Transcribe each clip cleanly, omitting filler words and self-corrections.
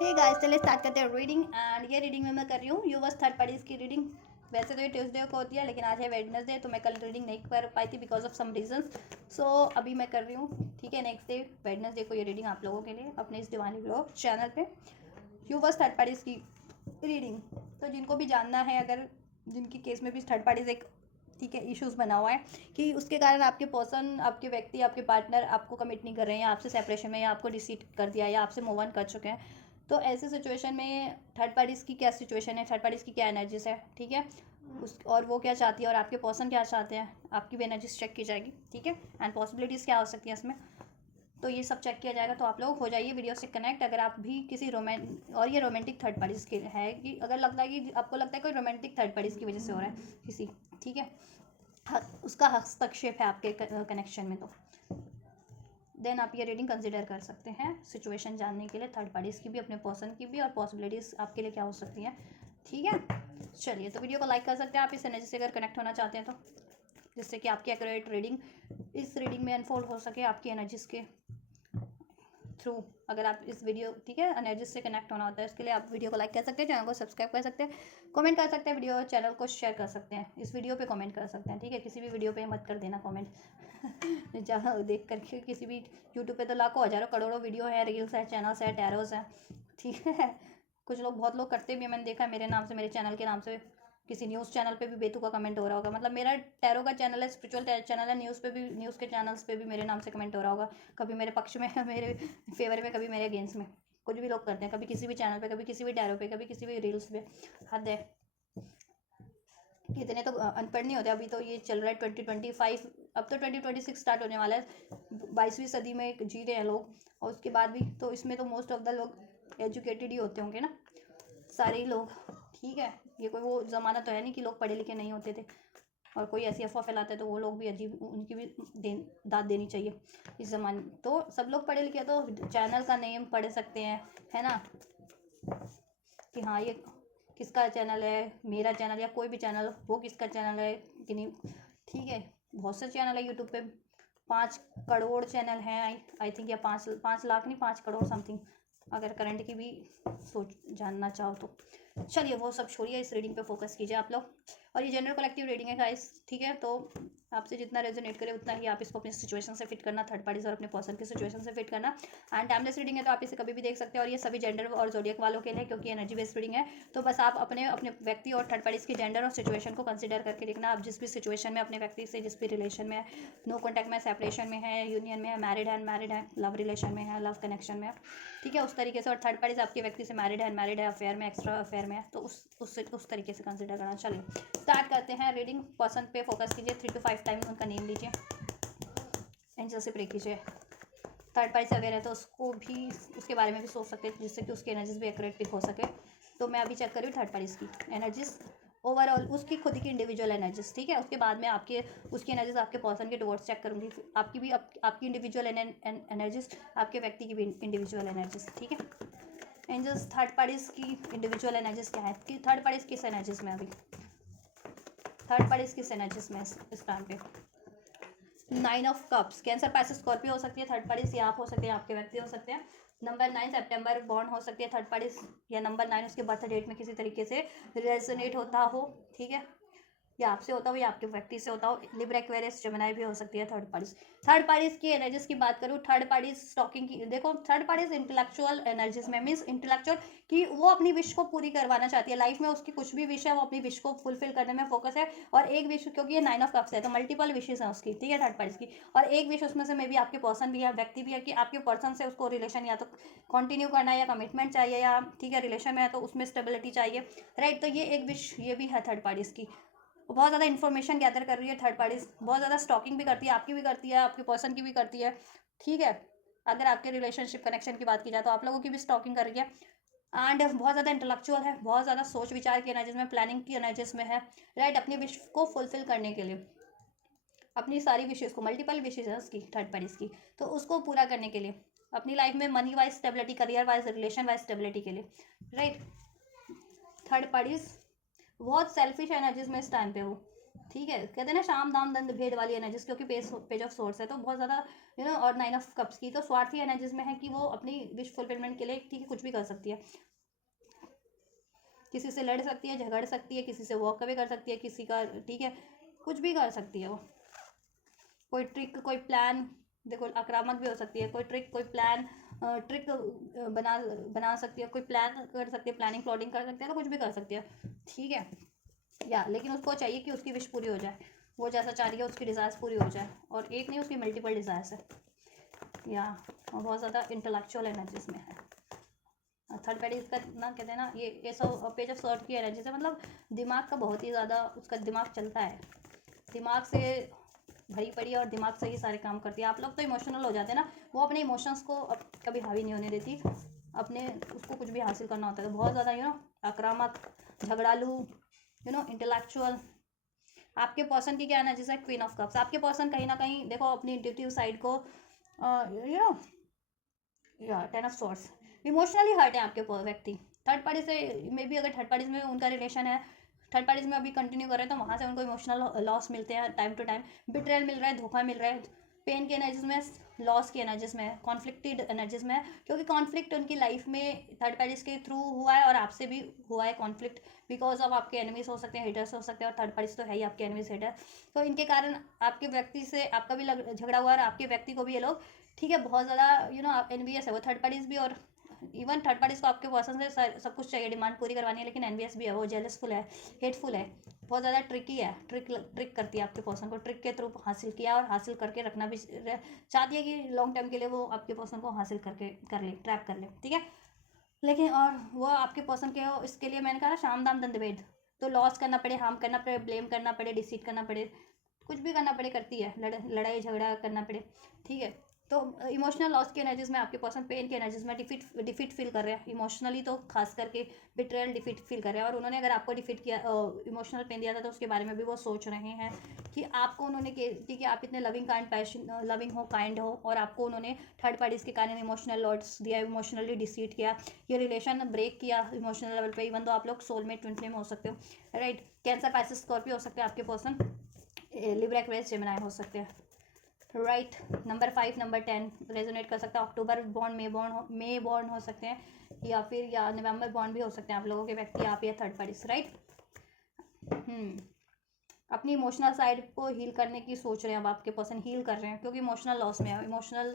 Hey guys, चलिए start करते हैं रीडिंग। एंड ये रीडिंग में मैं कर रही हूँ यूवर्स थर्ड पार्टीज की रीडिंग। वैसे तो ये ट्यूसडे को होती है, लेकिन आज है वेडनेसडे, तो मैं कल रीडिंग नहीं कर पाई थी बिकॉज ऑफ सम रीजंस। सो अभी मैं कर रही हूँ, ठीक है। नेक्स्ट डे वेडनेसडे को ये रीडिंग आप लोगों के लिए अपने इस दीवानी ब्लॉग चैनल पे यूवर्स थर्ड पार्टीज की रीडिंग। तो जिनको भी जानना है, अगर जिनकी केस में भी थर्ड पार्टीज एक, ठीक है, इश्यूज बना हुआ है कि उसके कारण आपके पर्सन, आपके व्यक्ति, आपके पार्टनर आपको कमिट नहीं कर रहे हैं, या आपसे सेपरेशन में, या आपको डिसीट कर दिया, या आपसे मूव ऑन कर चुके हैं। तो ऐसे सिचुएशन में थर्ड पार्टीज़ की क्या सिचुएशन है, थर्ड पार्टीज़ की क्या एनर्जीज है, ठीक है, उस और वो क्या चाहती है और आपके पर्सन क्या चाहते हैं, आपकी भी एनर्जीज चेक की जाएगी, ठीक है। एंड पॉसिबिलिटीज़ क्या हो सकती है इसमें, तो ये सब चेक किया जाएगा। तो आप लोग हो जाइए वीडियो से कनेक्ट। अगर आप भी किसी और ये रोमांटिक थर्ड पार्टीज़ के है कि अगर लगता है कि आपको लगता है कोई रोमांटिक थर्ड पार्टीज़ की वजह से हो रहा है किसी, ठीक है, उसका हस्तक्षेप है आपके कनेक्शन में, तो देन आप ये रीडिंग कंसिडर कर सकते हैं सिचुएशन जानने के लिए, थर्ड पार्टीज़ की भी, अपने पर्सन की भी, और पॉसिबिलिटीज़ आपके लिए क्या हो सकती हैं, ठीक है। चलिए, तो वीडियो को लाइक कर सकते हैं आप इस एनर्जी से अगर कनेक्ट होना चाहते हैं, तो जिससे कि आपकी एक्यूरेट रीडिंग इस रीडिंग में अनफोल्ड हो सके आपकी एनर्जीज़ के थ्रू। अगर आप इस वीडियो, ठीक है, एनर्जी से कनेक्ट होना होता है, इसके लिए आप वीडियो को लाइक कर सकते हैं, चैनल को सब्सक्राइब कर सकते हैं, कमेंट कर सकते हैं, वीडियो चैनल को शेयर कर सकते हैं, इस वीडियो पे कमेंट कर सकते हैं, ठीक है। किसी भी वीडियो पे मत कर देना कमेंट जहाँ देख करके किसी भी, यूट्यूब पे तो लाखों हज़ारों करोड़ों वीडियो है, रील्स है, चैनल्स है, टैरोस है, ठीक है। कुछ लोग, बहुत लोग करते भी हैं, मैंने देखा है मेरे नाम से, मेरे चैनल के नाम से किसी न्यूज़ चैनल पे भी बेतुका कमेंट हो रहा होगा। मतलब मेरा टैरो का चैनल है, स्पिरिचुअल चैनल है, न्यूज़ पे भी, न्यूज़ के चैनल्स पे भी मेरे नाम से कमेंट हो रहा होगा, कभी मेरे पक्ष में मेरे फेवर में, कभी मेरे अगेंस्ट में। कुछ भी लोग करते हैं, कभी किसी भी चैनल पे, कभी किसी भी टैरो पे, कभी किसी भी रील्स पे। हद है, इतने तो अनपढ़ नहीं होते। अभी तो ये चल रहा है 2025, अब तो 2026 स्टार्ट होने वाला है, 22वीं सदी में जी रहे हैं लोग। और उसके बाद भी तो इसमें तो मोस्ट ऑफ द लोग एजुकेटेड ही होते होंगे ना, सारे ही लोग, ठीक है। ये कोई वो ज़माना तो है नहीं कि लोग पढ़े लिखे नहीं होते थे, और कोई ऐसी अफवाह फैलाते तो वो लोग भी अजीब, उनकी भी दाद देनी चाहिए इस ज़माने। तो सब लोग पढ़े लिखे तो चैनल का नेम पढ़ सकते हैं, है ना, कि हाँ ये किसका चैनल है, मेरा चैनल या कोई भी चैनल, वो किसका चैनल है कि नहीं, ठीक है। बहुत से चैनल है यूट्यूब पे, 5 करोड़ चैनल हैं, आई थिंक, या 5 लाख नहीं, 5 करोड़ समथिंग, अगर करंट की भी सोच जानना चाहो तो। चलिए, वो सब छोड़िए, इस रीडिंग पे फोकस कीजिए आप लोग। और ये जनरल कलेक्टिव रीडिंग है गाइस, ठीक है। तो आपसे जितना रेजोनेट करे उतना ही आप इसको अपनी सिचुएशन से फिट करना, थर्ड पार्टीज और अपने पर्सन की सिचुएशन से फिट करना। एंड टाइमलेस रीडिंग है, तो आप इसे कभी भी देख सकते हैं, और ये सभी जेंडर और जोडियक वालों के लिए, क्योंकि एनर्जी बेस्ड रीडिंग है। तो बस आप अपने अपने व्यक्ति और थर्ड पार्टीज की जेंडर और सिचुएशन को कंसिडर करके देखना। आप जिस भी सिचुएशन में अपने व्यक्ति से, जिस भी रिलेशन में है, नो कॉन्टैक्ट में, सेपरेशन में है, यूनियन में है, मैरिड है, अनमैरिड है, लव रिलेशन में है, लव कनेक्शन में है, ठीक है, उस तरीके से। और थर्ड पार्टीज आपके व्यक्ति से मैरिड है, अनमैरिड है, अफेयर में, एक्स्ट्रा अफेयर में है, तो उस तरीके से कंसिडर करना। चलिए स्टार्ट करते हैं रीडिंग। पर्सन पे फोकस कीजिए, 3 to 5 टाइम उनका नेम लीजिए, एंजल से प्रे कीजिए। थर्ड पार्टी से अवेयर है तो उसको भी, उसके बारे में भी सोच सकते हैं, जिससे कि उसकी एनर्जीज भी एक्यूरेट पिक हो सके। तो मैं अभी चेक कर रही हूँ थर्ड पार्टीज की एनर्जीज, ओवरऑल उसकी खुद की इंडिविजुअल एनर्जीज, ठीक है। उसके बाद में आपके, उसकी एनर्जीज आपके पर्सन के टुवर्ड्स चेक करूँगी, आपकी भी, आपकी इंडिविजुअल एनर्जीज, आपके व्यक्ति की भी इंडिविजुअल एनर्जीज, ठीक है। एंजल्स, थर्ड पार्टीज की इंडिविजुअल एनर्जीज क्या है, कि थर्ड पार्टीज किस एनर्जीज में, अभी थर्ड पार्टीज किस एनर्जीज में इस टाइम पे। 9 ऑफ कप्स, कैंसर, पैसे, स्कॉर्पियो हो सकती है थर्ड पार्टीज, या आप हो सकते हैं, आपके व्यक्ति हो सकते हैं। नंबर 9 सितंबर बॉर्न हो सकती है थर्ड पार्टीज, या नंबर 9 उसके बर्थ डेट में किसी तरीके से रेजोनेट होता हो, ठीक है, या आपसे होता हो या आपके व्यक्ति से होता हो। लिब्रा, एक्वेरियस, जेमिनी भी हो सकती है थर्ड पार्टीज। थर्ड पार्टीज की एनर्जीज की बात करूँ, थर्ड पार्टीज स्टॉकिंग की, देखो थर्ड पार्टीज इंटेलेक्चुअल एनर्जीज में, मीन्स इंटेलेक्चुअल कि वो अपनी विश को पूरी करवाना चाहती है लाइफ में, उसकी कुछ भी विश है वो अपनी विश को फुलफिल करने में फोकस है। और एक विश, क्योंकि ये 9 ऑफ कप्स है तो मल्टीपल विशेज है उसकी, ठीक है, थर्ड पार्टीज की। और एक विश उसमें से मे भी आपके पर्सन भी है, व्यक्ति भी है, कि आपके पर्सन से उसको रिलेशन या तो कंटिन्यू करना है, या कमिटमेंट चाहिए, या ठीक है रिलेशन में है तो उसमें स्टेबिलिटी चाहिए, राइट। तो ये एक विश ये भी है थर्ड पार्टीज की। बहुत ज़्यादा इन्फॉर्मेशन गैदर कर रही है थर्ड पार्टीज, बहुत ज़्यादा स्टॉकिंग भी करती है, आपकी भी करती है, आपके पर्सन की भी करती है, ठीक है। अगर आपके रिलेशनशिप कनेक्शन की बात की जाए तो आप लोगों की भी स्टॉकिंग कर रही है। एंड बहुत ज़्यादा इंटेलेक्चुअल है, बहुत ज़्यादा सोच विचार की एनर्जीज में, प्लानिंग की एनर्जीज में है, राइट। अपनी विश को फुलफिल करने के लिए, अपनी सारी विशेज़ को, मल्टीपल विशेज़ है उसकी थर्ड पार्टीज की, तो उसको पूरा करने के लिए, अपनी लाइफ में money wise stability, career wise, relation wise stability के लिए, राइट। थर्ड पार्टीज बहुत सेल्फिश एनर्जीज में इस टाइम पे, वो ठीक है, कहते हैं ना शाम दाम दंड भेद वाली एनर्जीज, क्योंकि पेज ऑफ सोर्स है तो बहुत ज़्यादा और 9 ऑफ कप्स की तो स्वार्थी एनर्जीज में है कि वो अपनी विश फुलफिलमेंट के लिए ठीक है कुछ भी कर सकती है, किसी से लड़ सकती है, झगड़ सकती है, किसी से वॉक अवे कर सकती है, किसी का ठीक है कुछ भी कर सकती है वो, कोई ट्रिक कोई प्लान, देखो आक्रामक भी हो सकती है, कोई ट्रिक कोई प्लान ट्रिक बना बना सकती है, कोई प्लान कर सकती है, प्लानिंग प्लॉटिंग कर सकती है, तो कुछ भी कर सकती है, ठीक है या लेकिन उसको चाहिए कि उसकी विश पूरी हो जाए, वो जैसा चाह रही है उसकी डिज़ायर्स पूरी हो जाए, और एक नहीं उसकी मल्टीपल डिज़ायर्स है या बहुत ज़्यादा इंटेलेक्चुअल एनर्जीज में है। थर्ड पैड इसका ना कहते हैं ना ये सब पेज ऑफ सॉर्ट की एनर्जी से मतलब दिमाग का बहुत ही ज़्यादा उसका दिमाग चलता है, दिमाग से भरी पड़ी है और दिमाग से ही सारे काम करती है। आप लोग तो इमोशनल हो जाते हैं ना, वो अपने इमोशंस को अब कभी हावी नहीं होने देती, अपने उसको कुछ भी हासिल करना होता है तो बहुत ज़्यादा आक्रामक, झगड़ालू, इंटेलेक्चुअल। आपके पर्सन की क्या एनर्जी है? Queen of cups. आपके पर्सन कहीं ना कहीं देखो अपनी इंट्यूटिव साइड को या 10 ऑफ सॉर्ड्स, इमोशनली हर्ट है आपके व्यक्ति थर्ड पार्टी से, मे बी अगर थर्ड पार्टीज में उनका रिलेशन है, थर्ड पार्टीज में अभी कंटिन्यू कर रहे हैं तो वहाँ से उनको इमोशनल लॉस मिलते हैं टाइम टू टाइम, बिट्रेयल मिल रहा है, धोखा मिल रहा है, पेन की एनर्जीज में, लॉस की एनर्जीज में, कॉन्फ्लिक्टेड एनर्जीज में, क्योंकि कॉन्फ्लिक्ट उनकी लाइफ में थर्ड पार्टीज के थ्रू हुआ है और आपसे भी हुआ है कॉन्फ्लिक्ट, बिकॉज ऑफ आपके एनिमीज हो सकते हैं, हेटर्स हो सकते हैं, और थर्ड पार्टीज तो है ही आपके एनिमीज हेटर, तो इनके कारण आपके व्यक्ति से आपका भी झगड़ा हुआ है और आपके व्यक्ति को भी ये लोग ठीक है बहुत ज़्यादा एनवीएस है वो थर्ड पार्टीज भी, और इवन थर्ड पार्टीज को आपके पर्सन से सब कुछ चाहिए, डिमांड पूरी करवानी है, लेकिन एनवीएस भी है, वो जेलसफुल है, हेटफुल है, बहुत ज़्यादा ट्रिकी है, ट्रिक करती है आपके पर्सन को, ट्रिक के थ्रू हासिल किया और हासिल करके रखना भी चाहती है कि लॉन्ग टर्म के लिए वो आपके पर्सन को हासिल करके कर ले, ट्रैप कर ले, ठीक है, लेकिन और वो आपके पर्सन के इसके लिए मैंने कहा ना शाम दाम दंड भेद, तो लॉस करना पड़े, हार्म करना पड़े, ब्लेम करना पड़े, डिसीट करना पड़े, कुछ भी करना पड़े करती है, लड़ाई झगड़ा करना पड़े, ठीक है, तो इमोशनल लॉस की एनर्जीज में आपके पर्सन पेन की एनर्जीज में डिफीट फील कर रहे हैं, इमोशनली तो खास करके बिट्रेयल डिफीट फील कर रहे हैं, और उन्होंने अगर आपको डिफीट किया इमोशनल पेन दिया था तो उसके बारे में भी वो सोच रहे हैं कि आपको उन्होंने ठीक है आप इतने लविंग काइंड पैशन लविंग हो काइंड हो, और आपको उन्होंने थर्ड पार्टीज के कारण इमोशनल लॉस दिया, इमोशनली डिसीट किया, ये रिलेशन ब्रेक किया इमोशनल लेवल पे, इवन तो आप लोग सोलमेट ट्विन फ्लेम हो सकते हो, राइट, कैंसर पाइसेस स्कॉर्पियो हो सकते हैं आपके पर्सन, लिब्रा एक्वेरियस जेमिनी हो सकते हैं, राइट, नंबर 5 नंबर 10 रेजोनेट कर सकता है, अक्टूबर बॉन्ड मे बॉन्ड हो सकते हैं, या फिर या नवंबर बॉन्ड भी हो सकते हैं आप लोगों के व्यक्ति, आप या थर्ड पार्टीज, राइट, अपनी इमोशनल साइड को हील करने की सोच रहे हैं, अब आपके पर्सन हील कर रहे हैं क्योंकि इमोशनल लॉस में है, इमोशनल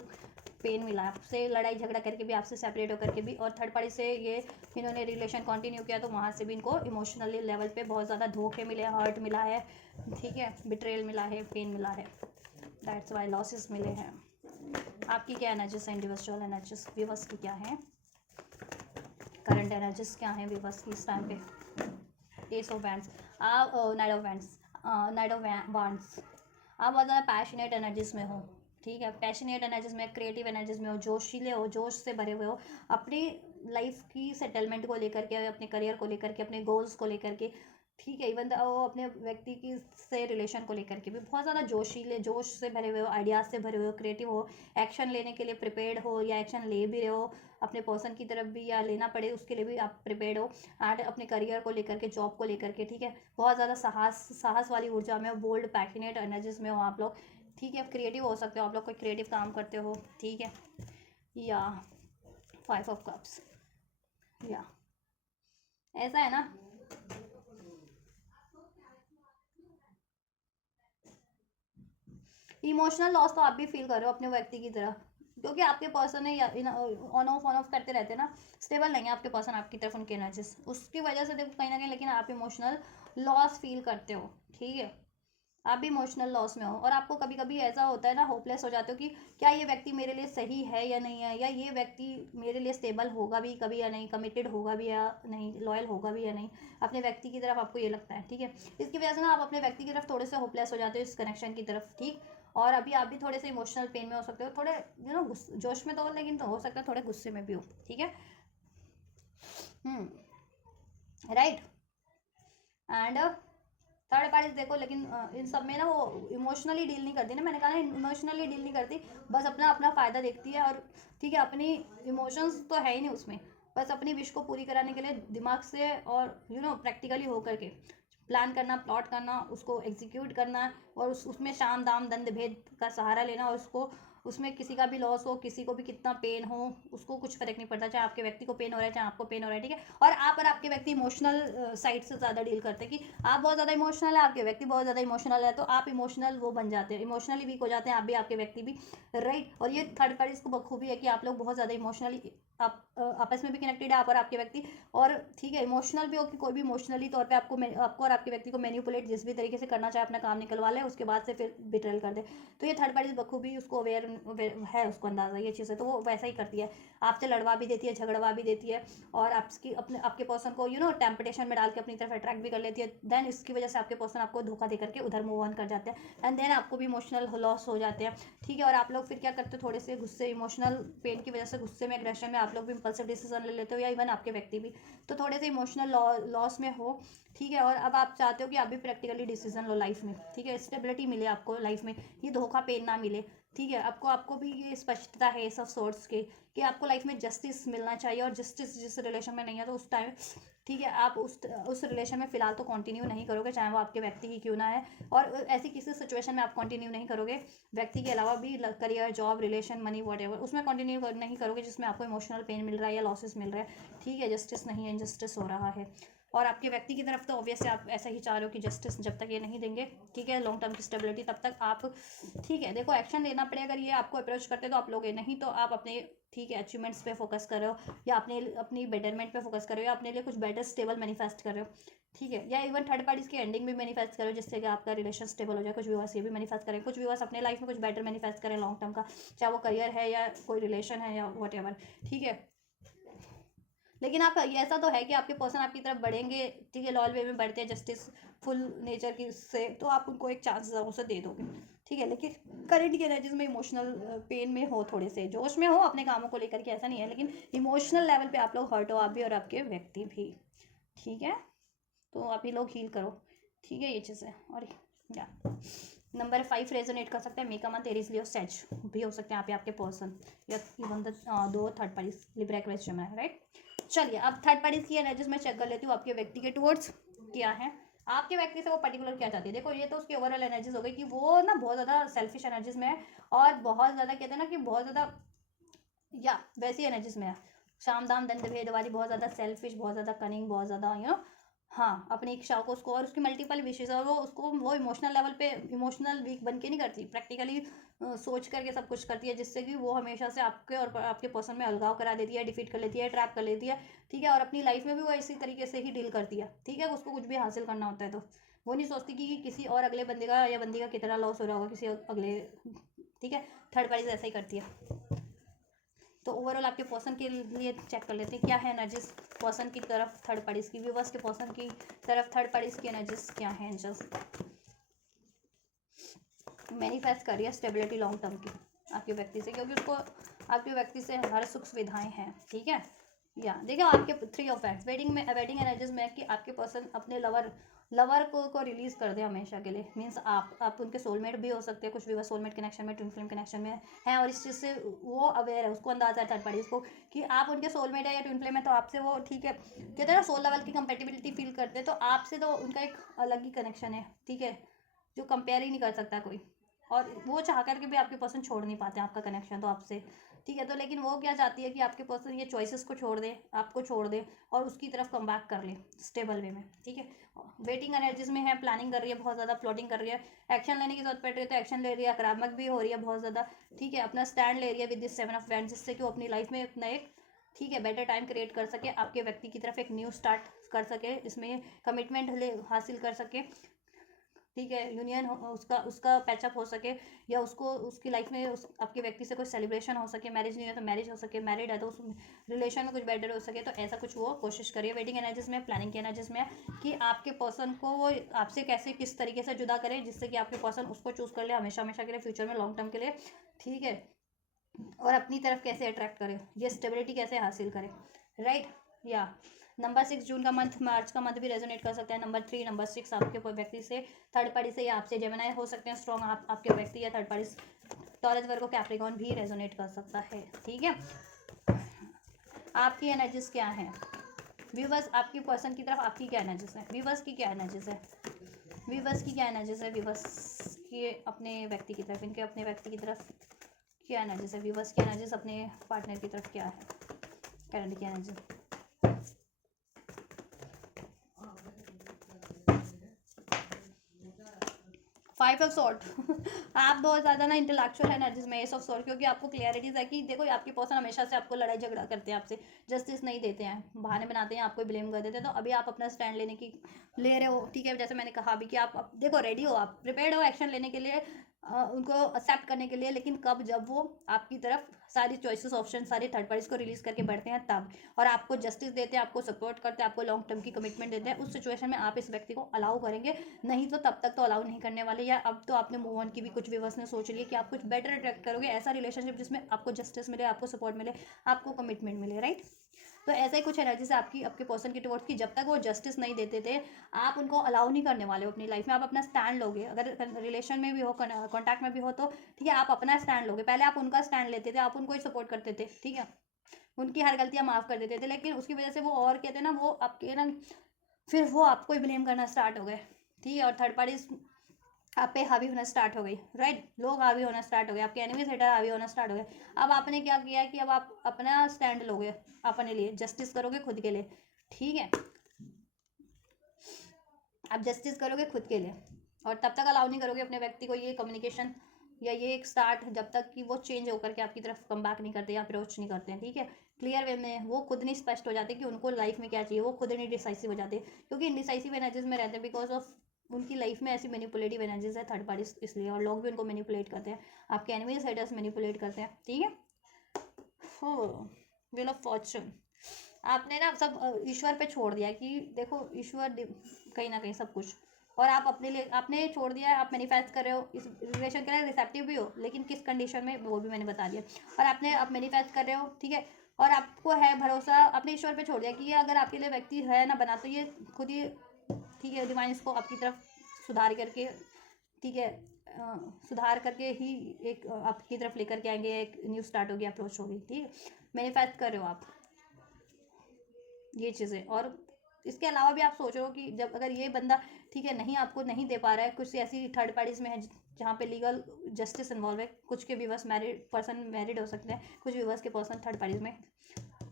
पेन मिला आपसे, लड़ाई झगड़ा करके भी, आपसे सेपरेट होकर के भी, और थर्ड पार्टी से ये इन्होंने रिलेशन कंटिन्यू किया तो वहाँ से भी इनको इमोशनली लेवल पे बहुत ज़्यादा धोखे मिले, हर्ट मिला है, ठीक है, बिट्रेयल मिला है, पेन मिला है, दैट्स वाई लॉसेस मिले हैं। आपकी क्या एनर्जीज हैं इंडिविजुअल एनर्जीज, व्यूअर्स की क्या है, करंट एनर्जीज क्या है व्यूअर्स की इस टाइम पे, एस ऑफ वैंड्स, आप night of wands, night of wands, आप बहुत ज़्यादा पैशनेट एनर्जीज में हो, ठीक है, पैशनेट एनर्जीज में, क्रिएटिव एनर्जीज में हो, जोशीले हो, जोश से भरे हुए हो, अपनी लाइफ की सेटलमेंट को लेकर के, अपने करियर को लेकर के, अपने गोल्स को लेकर के, ठीक है, इवन वो अपने व्यक्ति की से रिलेशन को लेकर के भी बहुत ज़्यादा जोशीले, जोश से भरे हुए हो, आइडियाज़ से भरे हुए हो, क्रिएटिव हो, एक्शन लेने के लिए प्रिपेयर्ड हो या एक्शन ले भी रहे हो अपने पर्सन की तरफ भी, या लेना पड़े उसके लिए भी आप प्रिपेयर्ड हो, एंड अपने करियर को लेकर के, जॉब को लेकर के, ठीक है, बहुत ज़्यादा साहस वाली ऊर्जा में हो, बोल्ड पैशनेट एनर्जीज में हो आप लोग, ठीक है, क्रिएटिव हो सकते हो आप लोग, कोई क्रिएटिव काम करते हो, ठीक है, या 5 ऑफ कप्स, या ऐसा है ना, इमोशनल लॉस तो आप भी फील कर रहे हो अपने व्यक्ति की तरह, क्योंकि आपके पर्सन है या ऑन ऑफ करते रहते हैं ना, स्टेबल नहीं है आपके पर्सन आपकी तरफ, उनकी एनर्जीज, उसकी वजह से देखो कहीं ना कहीं, लेकिन आप इमोशनल लॉस फील करते हो, ठीक है, आप भी इमोशनल लॉस में हो, और आपको कभी कभी ऐसा होता है ना, होपलेस हो जाते हो कि क्या ये व्यक्ति मेरे लिए सही है या नहीं है, या ये व्यक्ति मेरे लिए स्टेबल होगा भी कभी या नहीं, कमिटेड होगा भी या नहीं, लॉयल होगा भी या नहीं अपने व्यक्ति की तरफ, आपको ये लगता है, ठीक है, इसकी वजह से ना आप अपने व्यक्ति की तरफ थोड़े से होपलेस हो जाते हो इस कनेक्शन की तरफ, ठीक, और अभी आप भी थोड़े से इमोशनल पेन में हो सकते हो, थोड़े जोश में तो हो, लेकिन तो हो सकता है थोड़े गुस्से में भी हो, ठीक है, राइट, एंड थर्ड पार्टीज देखो, लेकिन इन सब में ना वो इमोशनली डील नहीं करती ना, मैंने कहा ना इमोशनली डील नहीं करती, बस अपना अपना फ़ायदा देखती है, और ठीक है अपनी इमोशंस तो है ही नहीं उसमें, बस अपनी विश को पूरी कराने के लिए दिमाग से और प्रैक्टिकली होकर के प्लान करना, प्लॉट करना, उसको एग्जीक्यूट करना और उसमें शाम दाम दंड भेद का सहारा लेना और उसको उसमें किसी का भी लॉस हो, किसी को भी कितना पेन हो, उसको कुछ फर्क नहीं पड़ता, चाहे आपके व्यक्ति को पेन हो रहा है चाहे आपको पेन हो रहा है, ठीक है। और आपके व्यक्ति इमोशनल साइड से ज़्यादा डील करते हैं कि आप बहुत ज़्यादा इमोशनल है, आपके व्यक्ति बहुत ज़्यादा इमोशनल है, तो आप इमोशनल वो बन जाते हैं, इमोशनली वीक हो जाते हैं आप भी, आपके व्यक्ति भी, राइट। और ये थर्ड पार्टी इसको बखूबी है कि आप लोग बहुत ज़्यादा इमोशनली आप आपस में भी कनेक्टेड है, आप और आपके व्यक्ति, और ठीक है इमोशनल भी हो कि कोई भी इमोशनली तौर पे आपको और आपके व्यक्ति को मैनिपुलेट जिस भी तरीके से करना चाहे अपना काम निकलवा ले, उसके बाद से फिर बिट्रेल कर दे। तो ये थर्ड पार्टी बखूबी उसको अवेयर है, उसको अंदाजा ये चीज़ है, तो वो वैसा ही करती है, आपसे लड़वा भी देती है, झगड़वा भी देती है और आपके पर्सन को टेम्पटेशन में डाल के अपनी तरफ अट्रैक्ट भी कर लेती है। देन इसकी वजह से आपके पर्सन आपको धोखा दे करके उधर मूव ऑन कर जाते हैं एंड देन आपको भी इमोशनल लॉस हो जाते हैं, ठीक है। और आप लोग फिर क्या करते हो, थोड़े से गुस्से, इमोशनल पेन की वजह से गुस्से में, एग्रेशन में आप लोग भी इंपल्सिव डिसीजन ले लेते हो, या इवन आपके व्यक्ति भी, तो थोड़े से इमोशनल लॉस में हो, ठीक है। और अब आप चाहते हो कि आप भी प्रैक्टिकली डिसीजन लो लाइफ में, ठीक है, स्टेबिलिटी मिले आपको लाइफ में, ये धोखा पेन ना मिले, ठीक है। आपको भी ये स्पष्टता है सब सोर्ट्स के कि आपको लाइफ में जस्टिस मिलना चाहिए, और जस्टिस जिस रिलेशन में नहीं है तो उस टाइम, ठीक है, आप उस रिलेशन में फिलहाल तो कंटिन्यू नहीं करोगे, चाहे वो आपके व्यक्ति ही क्यों ना है। और ऐसी किसी सिचुएशन में आप कंटिन्यू नहीं करोगे व्यक्ति के अलावा भी, career, job, relation, money, whatever, उसमें कंटिन्यू नहीं करोगे जिसमें आपको इमोशनल पेन मिल रहा है या लॉसेस मिल रहा है, ठीक है, जस्टिस नहीं है, इनजस्टिस हो रहा है। और आपके व्यक्ति की तरफ तो ऑब्वियसली आप ऐसा ही चाह रहे हो कि जस्टिस जब तक ये नहीं देंगे, ठीक है, लॉन्ग टर्म की स्टेबिलिटी, तब तक आप, ठीक है, देखो एक्शन लेना पड़ेगा, अगर ये आपको अप्रोच करते तो आप लोगे, नहीं तो आप अपने, ठीक है, अचीवमेंट्स पे फोकस कर रहे हो, या अपनी बेटरमेंट पे फोकस कर रहे हो, या अपने लिए कुछ बेटर स्टेबल मैनिफेस्ट कर रहे हो, ठीक है, या इवन थर्ड पार्टीज की एंडिंग भी मैनिफेस्ट करो जिससे कि आपका रिलेशन स्टेबल हो जाए। कुछ व्यूअर्स ये भी मैनिफेस्ट करें, कुछ व्यूअर्स अपने लाइफ में कुछ बेटर मैनिफेस्ट करें लॉन्ग टर्म का, चाहे वो करियर है या कोई रिलेशन है या वॉटएवर, ठीक है। लेकिन आप, ये ऐसा तो है कि आपके पर्सन आपकी तरफ बढ़ेंगे, ठीक है, लॉयल वे में बढ़ते हैं, जस्टिस फुल नेचर की से, तो आप उनको एक चांस ज़रूर से दे दोगे, ठीक है। लेकिन करंट की एनर्जीज में इमोशनल पेन में हो, थोड़े से जोश में हो अपने कामों को लेकर के, ऐसा नहीं है, लेकिन इमोशनल लेवल पे आप लोग हर्ट हो, आप भी और आपके व्यक्ति भी, ठीक है। तो आप ही लोग हील करो, ठीक है, ये चीज़ है। और या नंबर 5 रेजोनेट कर सकते हैं, make a month Aries Leo says भी हो सकते हैं आप, आपके पर्सन, या इवन द दो third parties Libra Aquarius Gemini, right. चलिए अब थर्ड पार्टीज की एनर्जीज में चेक कर लेती हूँ आपके व्यक्ति के टुवर्ड्स क्या है, आपके व्यक्ति से वो पर्टिकुलर क्या चाहती है। देखो ये तो उसकी ओवरऑल एनर्जीज हो गई कि वो ना बहुत ज़्यादा सेल्फिश एनर्जीज में है, और बहुत ज़्यादा कहते हैं ना कि बहुत ज़्यादा, या वैसी एनर्जीज में है, शाम दाम दंड भेद वाली, बहुत ज़्यादा सेल्फिश, बहुत ज़्यादा कनिंग, बहुत ज़्यादा हाँ, अपनी इच्छाओं को, उसको, और उसकी मल्टीपल विशेष, और वो इमोशनल लेवल पे इमोशनल वीक बन के नहीं करती, प्रैक्टिकली सोच करके सब कुछ करती है, जिससे कि वो हमेशा से आपके और आपके पर्सन में अलगाव करा देती है, डिफीट कर लेती है, ट्रैप कर लेती है, ठीक है। और अपनी लाइफ में भी वो इसी तरीके से ही डील करती है, ठीक है। उसको कुछ भी हासिल करना होता है तो वो नहीं सोचती कि किसी और अगले बंदे का या बंदी का कितना लॉस हो रहा होगा किसी अगले, ठीक है। थर्ड पार्टी ऐसा ही करती है। तो ओवरऑल आपके पर्सन के लिए चेक कर लेते हैं क्या है एनर्जीज पर्सन की तरफ थर्ड पार्टीज की, व्यूवर्स के पर्सन की तरफ थर्ड पार्टीज की एनर्जीज क्या है। एंजल्स मैनिफेस्ट करिए स्टेबिलिटी लॉन्ग टर्म की आपके व्यक्ति से, क्योंकि उसको आपके व्यक्ति से हर सुख सुविधाएं हैं, ठीक है। या देखो आपके 3 ऑफ फैक्ट्स वेडिंग एनर्जीज में कि आपके पर्सन अपने लवर को रिलीज कर दे हमेशा के लिए, मीन्स आप उनके सोलमेट भी हो सकते हैं, कुछ भी सोलमेट कनेक्शन में, ट्विन फ्लेम कनेक्शन में है, और इस चीज़ से वो अवेयर है, उसको अंदाजा है थर्ड पार्टीज को कि आप उनके सोलमेट है या ट्विन फ्लेम है, तो आपसे वो, ठीक है, कहते हैं ना सोल लेवल की कंपेटिबिलिटी फील करते हैं, तो आपसे तो उनका एक अलग ही कनेक्शन है, ठीक है, जो कंपेयर ही नहीं कर सकता कोई, और वो चाह करके भी आपके पर्सन छोड़ नहीं पाते आपका कनेक्शन तो आपसे, ठीक है। तो लेकिन वो क्या चाहती है कि आपके पर्सन ये चॉइसेस को छोड़ दे, आपको छोड़ दे, और उसकी तरफ कम बैक कर ले स्टेबल वे में, ठीक है। वेटिंग एनर्जीज में है, प्लानिंग कर रही है, बहुत ज़्यादा प्लॉटिंग कर रही है, एक्शन लेने की जरूरत पड़ रही है तो एक्शन ले रही है, आक्रामक भी हो रही है बहुत ज़्यादा, ठीक है, अपना स्टैंड ले रही है विद दिस 7 ऑफ वैंड्स, जिससे कि वो अपनी लाइफ में अपना एक, ठीक है, बेटर टाइम क्रिएट कर सके, आपके व्यक्ति की तरफ एक न्यू स्टार्ट कर सके, इसमें कमिटमेंट हासिल कर सके, ठीक है, यूनियन उसका पैचअप हो सके, या उसको उसकी लाइफ में आपके व्यक्ति से कोई सेलिब्रेशन हो सके, मैरिज नहीं है तो मैरिज हो सके, मैरिड है तो उस रिलेशन में कुछ बेटर हो सके, तो ऐसा कुछ वो कोशिश करिए। वेडिंग एनर्जीज में, प्लानिंग की एनर्जीज में कि आपके पर्सन को वो आपसे कैसे किस तरीके से जुदा करे जिससे कि आपके पर्सन उसको चूज़ कर ले हमेशा हमेशा के लिए, फ्यूचर में, लॉन्ग टर्म के लिए, ठीक है, और अपनी तरफ कैसे अट्रैक्ट करे, ये स्टेबिलिटी कैसे हासिल करे, राइट। या नंबर 6 जून का मंथ, मार्च का मंथ भी रेजोनेट कर सकता है। नंबर 3, नंबर 6 आपके व्यक्ति से थर्ड पार्टी से या आपसे जेमिनी हो सकते हैं स्ट्रॉन्ग, आपके व्यक्ति या थर्ड पार्टी टॉरस, वर्गो, कैप्रिकॉर्न भी रेजोनेट कर सकता है, ठीक है। आपकी एनर्जीज क्या है, व्यूवर्स आपकी पर्सन की तरफ आपकी क्या एनर्जीज है, व्यूवर्स की क्या एनर्जीज है, व्यूवर्स की क्या एनर्जीज है, व्यूवर्स की अपने व्यक्ति की तरफ, इनके अपने व्यक्ति की तरफ क्या एनर्जीज है, व्यूवर्स की एनर्जीज अपने पार्टनर की तरफ क्या है, करंट की एनर्जी। 5 ऑफ सॉर्ड आप बहुत ज़्यादा ना इंटेलेक्चुअल एनर्जीज में, एस ऑफ सॉर्ड, क्योंकि आपको क्लियरिटीज है कि देखो आपकी पर्सन हमेशा से आपको लड़ाई झगड़ा करते हैं, आपसे जस्टिस नहीं देते हैं, बहाने बनाते हैं, आपको ब्लेम कर देते हैं। तो अभी आप अपना स्टैंड लेने की ले रहे हो, ठीक है, जैसे मैंने कहा अभी कि आप देखो रेडी हो, आप प्रिपेयर्ड हो एक्शन लेने के लिए, उनको एक्सेप्ट करने के लिए, लेकिन कब, जब वो आपकी तरफ सारी चॉइसेस ऑप्शन सारे थर्ड पार्टीज को रिलीज करके बैठते हैं तब, और आपको जस्टिस देते हैं, आपको सपोर्ट करते हैं, आपको लॉन्ग टर्म की कमिटमेंट देते हैं, उस सिचुएशन में आप इस व्यक्ति को अलाउ करेंगे, नहीं तो तब तक तो अलाउ नहीं करने वाले। या अब तो आपने मूव ऑन की भी कुछ व्यूअर्स ने सोच लिया कि आप कुछ बेटर अट्रैक्ट करोगे, ऐसा रिलेशनशिप जिसमें आपको जस्टिस मिले, आपको सपोर्ट मिले, आपको कमिटमेंट मिले, राइट। तो ऐसा ही कुछ एनर्जी से आपकी आपके पर्सन की टुवर्ड्स की, जब तक वो जस्टिस नहीं देते थे आप उनको अलाउ नहीं करने वाले हो अपनी लाइफ में, आप अपना स्टैंड लोगे, अगर रिलेशन में भी हो, कॉन्टैक्ट में भी हो, तो ठीक है आप अपना स्टैंड लोगे। पहले आप उनका स्टैंड लेते थे, आप उनको ही सपोर्ट करते थे, ठीक है, उनकी हर गलतियां माफ़ कर देते थे, लेकिन उसकी वजह से वो और कहते हैं ना, वो आपके ना फिर वो आपको ही ब्लेम करना स्टार्ट हो गए, ठीक है, और थर्ड पार्टी आप पे हावी होना स्टार्ट हो गई, राइट, लोग हावी होना स्टार्ट हो गए, आपके एनिमीज हेटर हावी होना स्टार्ट हो गए। अब आपने क्या किया कि अब आप अपना स्टैंड लोगे, अपने लिए जस्टिस करोगे खुद के लिए, ठीक है, आप जस्टिस करोगे खुद के लिए, और तब तक अलाउ नहीं करोगे अपने व्यक्ति को ये कम्युनिकेशन या ये एक स्टार्ट, जब तक कि वो चेंज होकर के आपकी तरफ कम बैक नहीं करते या अप्रोच नहीं करते हैं, ठीक है, क्लियर वे में वो खुद नहीं स्पष्ट हो जाते कि उनको लाइफ में क्या चाहिए, वो खुद नहीं डिसाइसिव हो जाते, क्योंकि इनडिसाइसिव एनर्जीज में रहते हैं बिकॉज ऑफ उनकी लाइफ में ऐसी मैनिपुलेटिव एनर्जीज है थर्ड पार्टी, इसलिए, और लोग भी उनको मैनिपुलेट करते हैं, आपके एनिमीज हेटर्स मैनिपुलेट करते हैं, ठीक है। हो व्हील ऑफ फॉर्चून, आपने ना सब ईश्वर पे छोड़ दिया कि देखो ईश्वर कहीं ना कहीं सब कुछ, और आप अपने लिए आपने छोड़ दिया है, आप मैनिफेस्ट कर रहे हो इस रिलेशन के लिए, रिसेप्टिव भी हो, लेकिन किस कंडीशन में वो भी मैंने बता दिया, और आपने आप मैनिफेस्ट कर रहे हो, ठीक है, और आपको है भरोसा, अपने ईश्वर पे छोड़ दिया कि ये अगर आपके लिए व्यक्ति है ना बना, तो ये खुद ही, ठीक है, डिवाइन इसको आपकी तरफ सुधार करके, ठीक है, सुधार करके ही एक आपकी तरफ लेकर के आएंगे, एक न्यू स्टार्ट होगी, अप्रोच होगी, ठीक है, मैनिफेस्ट कर रहे हो आप ये चीज़ें। और इसके अलावा भी आप सोच रहे हो कि जब अगर ये बंदा, ठीक है, नहीं आपको नहीं दे पा रहा है, कुछ ऐसी थर्ड पार्टीज में है जहाँ पे लीगल जस्टिस इन्वॉल्व है, कुछ के व्यूवर्स मैरिड पर्सन मैरिड हो सकते हैं, कुछ व्यूवर्स के पर्सन थर्ड पार्टीज में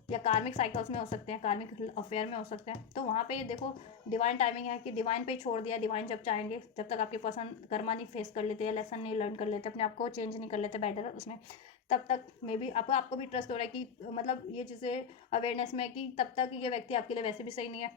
या कार्मिक साइकिल्स में हो सकते हैं, कार्मिक अफेयर में हो सकते हैं, तो वहाँ पे ये देखो डिवाइन टाइमिंग है कि डिवाइन पे ही छोड़ दिया, डिवाइन जब चाहेंगे, जब तक आपके पर्सन कर्मा नहीं फेस कर लेते या लेसन नहीं लर्न कर लेते, अपने आप को चेंज नहीं कर लेते बेटर उसमें, तब तक मे बी आपको भी ट्रस्ट हो रहा है कि मतलब ये चीज़ें अवेयरनेस में कि तब तक ये व्यक्ति आपके लिए वैसे भी सही नहीं है,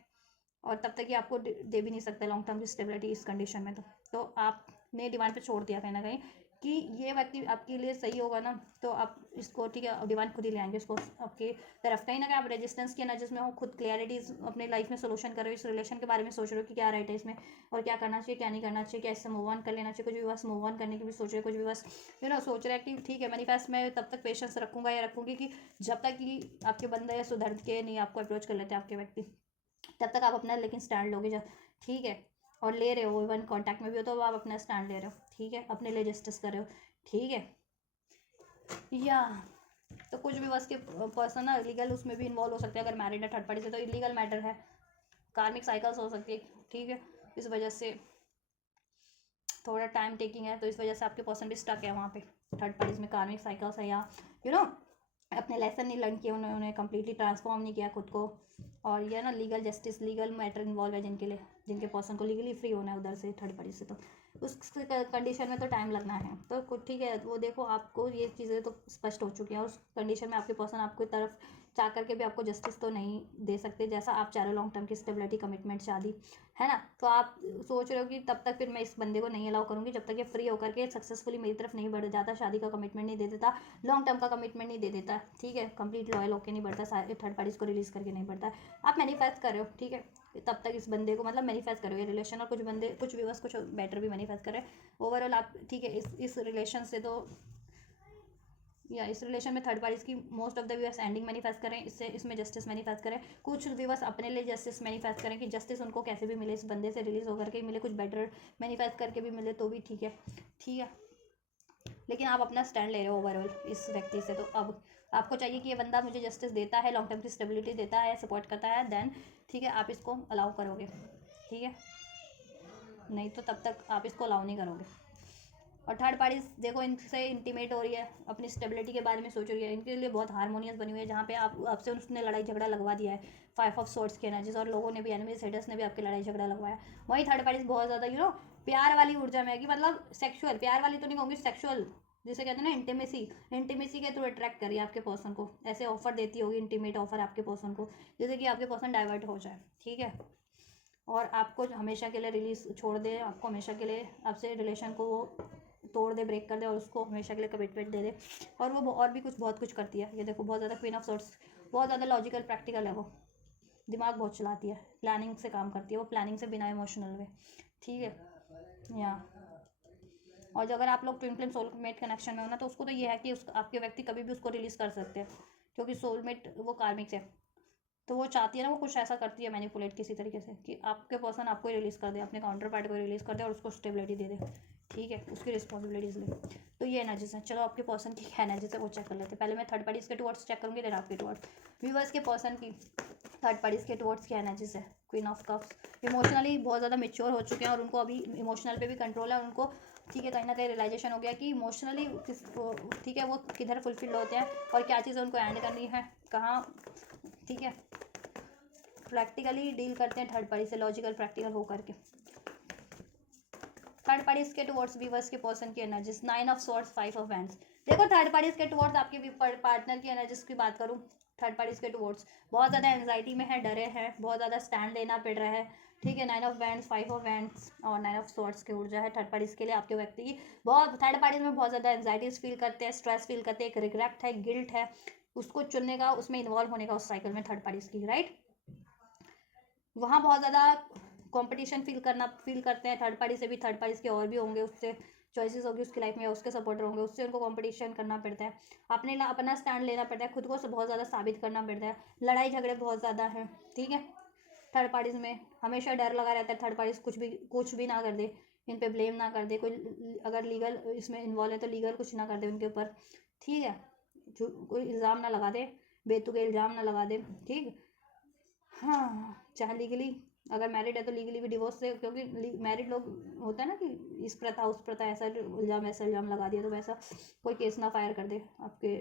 और तब तक ये आपको दे भी नहीं सकता लॉन्ग टर्म की स्टेबिलिटी इस कंडीशन में, तो आपने डिमांड पे छोड़ दिया कहीं ना कहीं कि ये व्यक्ति आपके लिए सही होगा ना, तो आप इसको, ठीक है, डिमांड खुद ही ले आएंगे इसको आपके तरफ, कहीं ना कहीं आप रेजिस्टेंस की एनर्जीज में हो, खुद क्लियरिटी अपने लाइफ में सोल्यूशन कर रहे हो, इस रिलेशन के बारे में सोच रहे हो कि क्या राइट है इसमें, और क्या करना चाहिए क्या नहीं करना चाहिए, क्या इससे मूव ऑन कर लेना चाहिए, कुछ भी बस मूव ऑन करने की भी सोच रहे हैं, कुछ भी बस सोच रहे हैं कि ठीक है मैनिफेस्ट मैं तब तक पेशेंस रखूंगा या रखूंगी कि जब तक कि आपके बंदे सुधर के नहीं आपको अप्रोच कर लेते आपके व्यक्ति, तब तक आप अपना लेकिन स्टैंड लोगे जब, ठीक है, और ले रहे हो, इवन कांटेक्ट में भी हो तो आप अपना स्टैंड ले रहे हो, ठीक है, अपने लिए जस्टिस कर रहे हो, ठीक है, या तो कुछ भी बस के पर्सन ना लीगल उसमें भी इन्वॉल्व हो सकते हैं, अगर मैरिड है थर्ड पार्टी से तो इलीगल मैटर है, कार्मिक साइकिल्स हो सकती है, ठीक है, इस वजह से थोड़ा टाइम टेकिंग है, तो इस वजह से आपके पर्सन भी स्टक है वहाँ पे थर्ड पार्टीज में, कार्मिक साइकिल्स है, या अपने लेसन नहीं लर्न किए, उन्होंने कम्प्लीटली ट्रांसफॉर्म नहीं किया खुद को, और ये ना legal justice legal matter involve है जिनके लिए, जिनके पर्सन को लीगली फ्री होना है उधर से थर्ड पार्टी से, तो उस कंडीशन में तो टाइम लगना है, तो कुछ ठीक है, वो देखो आपको ये चीज़ें तो स्पष्ट हो चुकी हैं, उस कंडीशन में आपके पर्सन आपकी तरफ चाह करके भी आपको जस्टिस तो नहीं दे सकते जैसा आप चाह रहे हो, लॉन्ग टर्म की स्टेबिलिटी कमिटमेंट शादी, है ना, तो आप सोच रहे हो कि तब तक फिर मैं इस बंदे को नहीं अलाउ करूँगी जब तक ये फ्री होकर के सक्सेसफुली मेरी तरफ नहीं बढ़ जाता, शादी का कमिटमेंट नहीं दे देता, लॉन्ग टर्म का कमिटमेंट नहीं दे देता, ठीक है, कंप्लीट लॉयल होकर नहीं बढ़ता, थर्ड पार्टीज को रिलीज करके नहीं बढ़ता, आप मैनिफेस्ट कर रहे हो, ठीक है, तब तक इस बंदे को मतलब मैनिफेस्ट करो ये रिलेशन, और कुछ बंदे कुछ व्यूअर्स कुछ बेटर भी मैनिफेस्ट कर रहे हैं ओवरऑल आप, ठीक है, इस रिलेशन से तो या इस रिलेशन में थर्ड पार्टीज की most of the viewers ending manifest करें, इससे इसमें जस्टिस मैनिफेस्ट करें, कुछ व्यूअर्स अपने लिए जस्टिस मैनिफेस्ट करें कि जस्टिस उनको कैसे भी मिले, इस बंदे से रिलीज होकर के मिले, कुछ बेटर मैनिफेस्ट करके भी मिले तो भी ठीक है, ठीक है, लेकिन आप अपना स्टैंड ले रहे हो ओवरऑल इस व्यक्ति से, तो अब आपको चाहिए कि ये बंदा मुझे जस्टिस देता है, लॉन्ग टर्म की स्टेबिलिटी देता है, सपोर्ट करता है, देन ठीक है आप इसको अलाउ करोगे, ठीक है, नहीं तो तब तक आप इसको अलाउ नहीं करोगे। और थर्ड पार्टी देखो इनसे इंटीमेट हो रही है, अपनी स्टेबिलिटी के बारे में सोच रही है, इनके लिए बहुत हारमोनियस बनी हुई है, जहाँ पे आपसे उसने लड़ाई झगड़ा लगवा दिया है, 5 ऑफ स्वॉर्ड्स की एनर्जीज, और लोगों ने भी, एनिमीज हेटर्स ने भी आपकी लड़ाई झगड़ा लगवाया। वही थर्ड पार्टी बहुत ज़्यादा प्यार वाली ऊर्जा में है, कि मतलब सेक्शुअल, प्यार वाली तो नहीं कहूँगी, सेक्शुअल जिसे कहते हैं ना इंटीमेसी के थ्रू अट्रैक्ट करिए आपके पर्सन को, ऐसे ऑफर देती होगी, इंटीमेट ऑफर आपके पर्सन को, जैसे कि आपके पर्सन डाइवर्ट हो जाए, ठीक है, और आपको हमेशा के लिए रिलीज छोड़ दे, आपको हमेशा के लिए आपसे रिलेशन को तोड़ दे, ब्रेक कर दे, और उसको हमेशा के लिए कमिटमेंट दे दे। और वो और भी कुछ बहुत कुछ करती है, ये देखो बहुत ज़्यादा क्वीन ऑफ सॉर्ड्स, बहुत ज़्यादा लॉजिकल प्रैक्टिकल है, वो दिमाग बहुत चलाती है, प्लानिंग से काम करती है, वो प्लानिंग से बिना इमोशनल में, ठीक है। यहाँ और अगर आप लोग ट्विन फ्लेम सोलमेट कनेक्शन में हो ना, तो उसको तो ये है कि आपके व्यक्ति कभी भी उसको रिलीज़ कर सकते हैं, क्योंकि सोलमेट वो कार्मिक है, तो वो चाहती है ना, वो कुछ ऐसा करती है मैनिपुलेट किसी तरीके से, कि आपके पर्सन आपको रिलीज़ कर दे, अपने काउंटर पार्ट को रिलीज़ कर दे, और उसको स्टेबिलिटी दे दे, ठीक है, उसकी रिस्पॉन्सिबिलिटीज ले। तो ये एनर्जीज हैं। चलो आपके पर्सन की एनर्जीज है वो चेक कर लेते हैं। पहले मैं थर्ड पार्टीज के टुवर्ड्स चेक करूँगी, देन आपके टुवर्ड्स। व्यूवर्स के पर्सन की थर्ड पार्टीज के टुवर्ड्स की एनर्जीज है। क्वीन ऑफ कप्स, इमोशनली बहुत ज़्यादा मेच्योर हो चुके हैं, और उनको अभी इमोशनल पे भी कंट्रोल है, उनको ठीक है, कहीं ना कहीं रियलाइजेशन हो गया कि इमोशनली ठीक है वो किधर फुलफिल होते हैं, और क्या चीज़ें उनको एंड करनी है कहाँ, ठीक है, प्रैक्टिकली डील करते हैं थर्ड पार्टी से, लॉजिकल प्रैक्टिकल हो करके। थर्ड पार्टीज के टुवर्ड्स व्यूवर्स के पर्सन की energies, 9 of swords, 5 of hands. देखो थर्ड पार्टीज के टुवर्ड्स आपके पार्टनर की एनर्जीज की बात करूँ, थर्ड पार्टीज के टुवर्ड्स बहुत ज़्यादा एंजाइटी में है, डरे हैं, बहुत ज़्यादा स्टैंड लेना पड़ रहा है, ठीक है। 9 ऑफ हैंड्स, 5 ऑफ हैंड्स और 9 ऑफ स्वॉर्ड्स की ऊर्जा है थर्ड पार्टीज के लिए आपके व्यक्ति की। बहुत थर्ड पार्टीज में बहुत ज़्यादा एंजाइटीज फील करते हैं, स्ट्रेस फील करते हैं, एक रिग्रेट है, गिल्ट है, उसको चुनने का, उसमें इन्वॉल्व होने का उस साइकिल में थर्ड पार्टीज की, राइट। वहाँ बहुत ज़्यादा कंपटीशन फील करते हैं थर्ड पार्टी से भी, थर्ड पार्टीज के और भी होंगे, उससे चॉइसेस होगी उसकी लाइफ में, उसके सपोर्टर होंगे, उससे उनको कंपटीशन करना पड़ता है, अपना स्टैंड लेना पड़ता है, खुद को बहुत ज़्यादा साबित करना पड़ता है, लड़ाई झगड़े बहुत ज़्यादा हैं, ठीक है। थर्ड पार्टीज में हमेशा डर लगा रहता है, थर्ड पार्टीज कुछ भी ना कर दे, इन पे ब्लेम ना कर दे, कोई अगर लीगल इसमें इन्वॉल्व है तो लीगल कुछ ना कर दे उनके ऊपर, ठीक है, कोई इल्ज़ाम ना लगा दे, बेतुके इल्ज़ाम ना लगा दे, ठीक। हाँ, चाहे लीगली अगर मैरिड है तो लीगली भी डिवोर्स से, क्योंकि मैरिड लोग होता है ना कि इस प्रथा उस प्रथा, ऐसा इल्ज़ाम लगा दिया, तो वैसा कोई केस ना फायर कर दे आपके,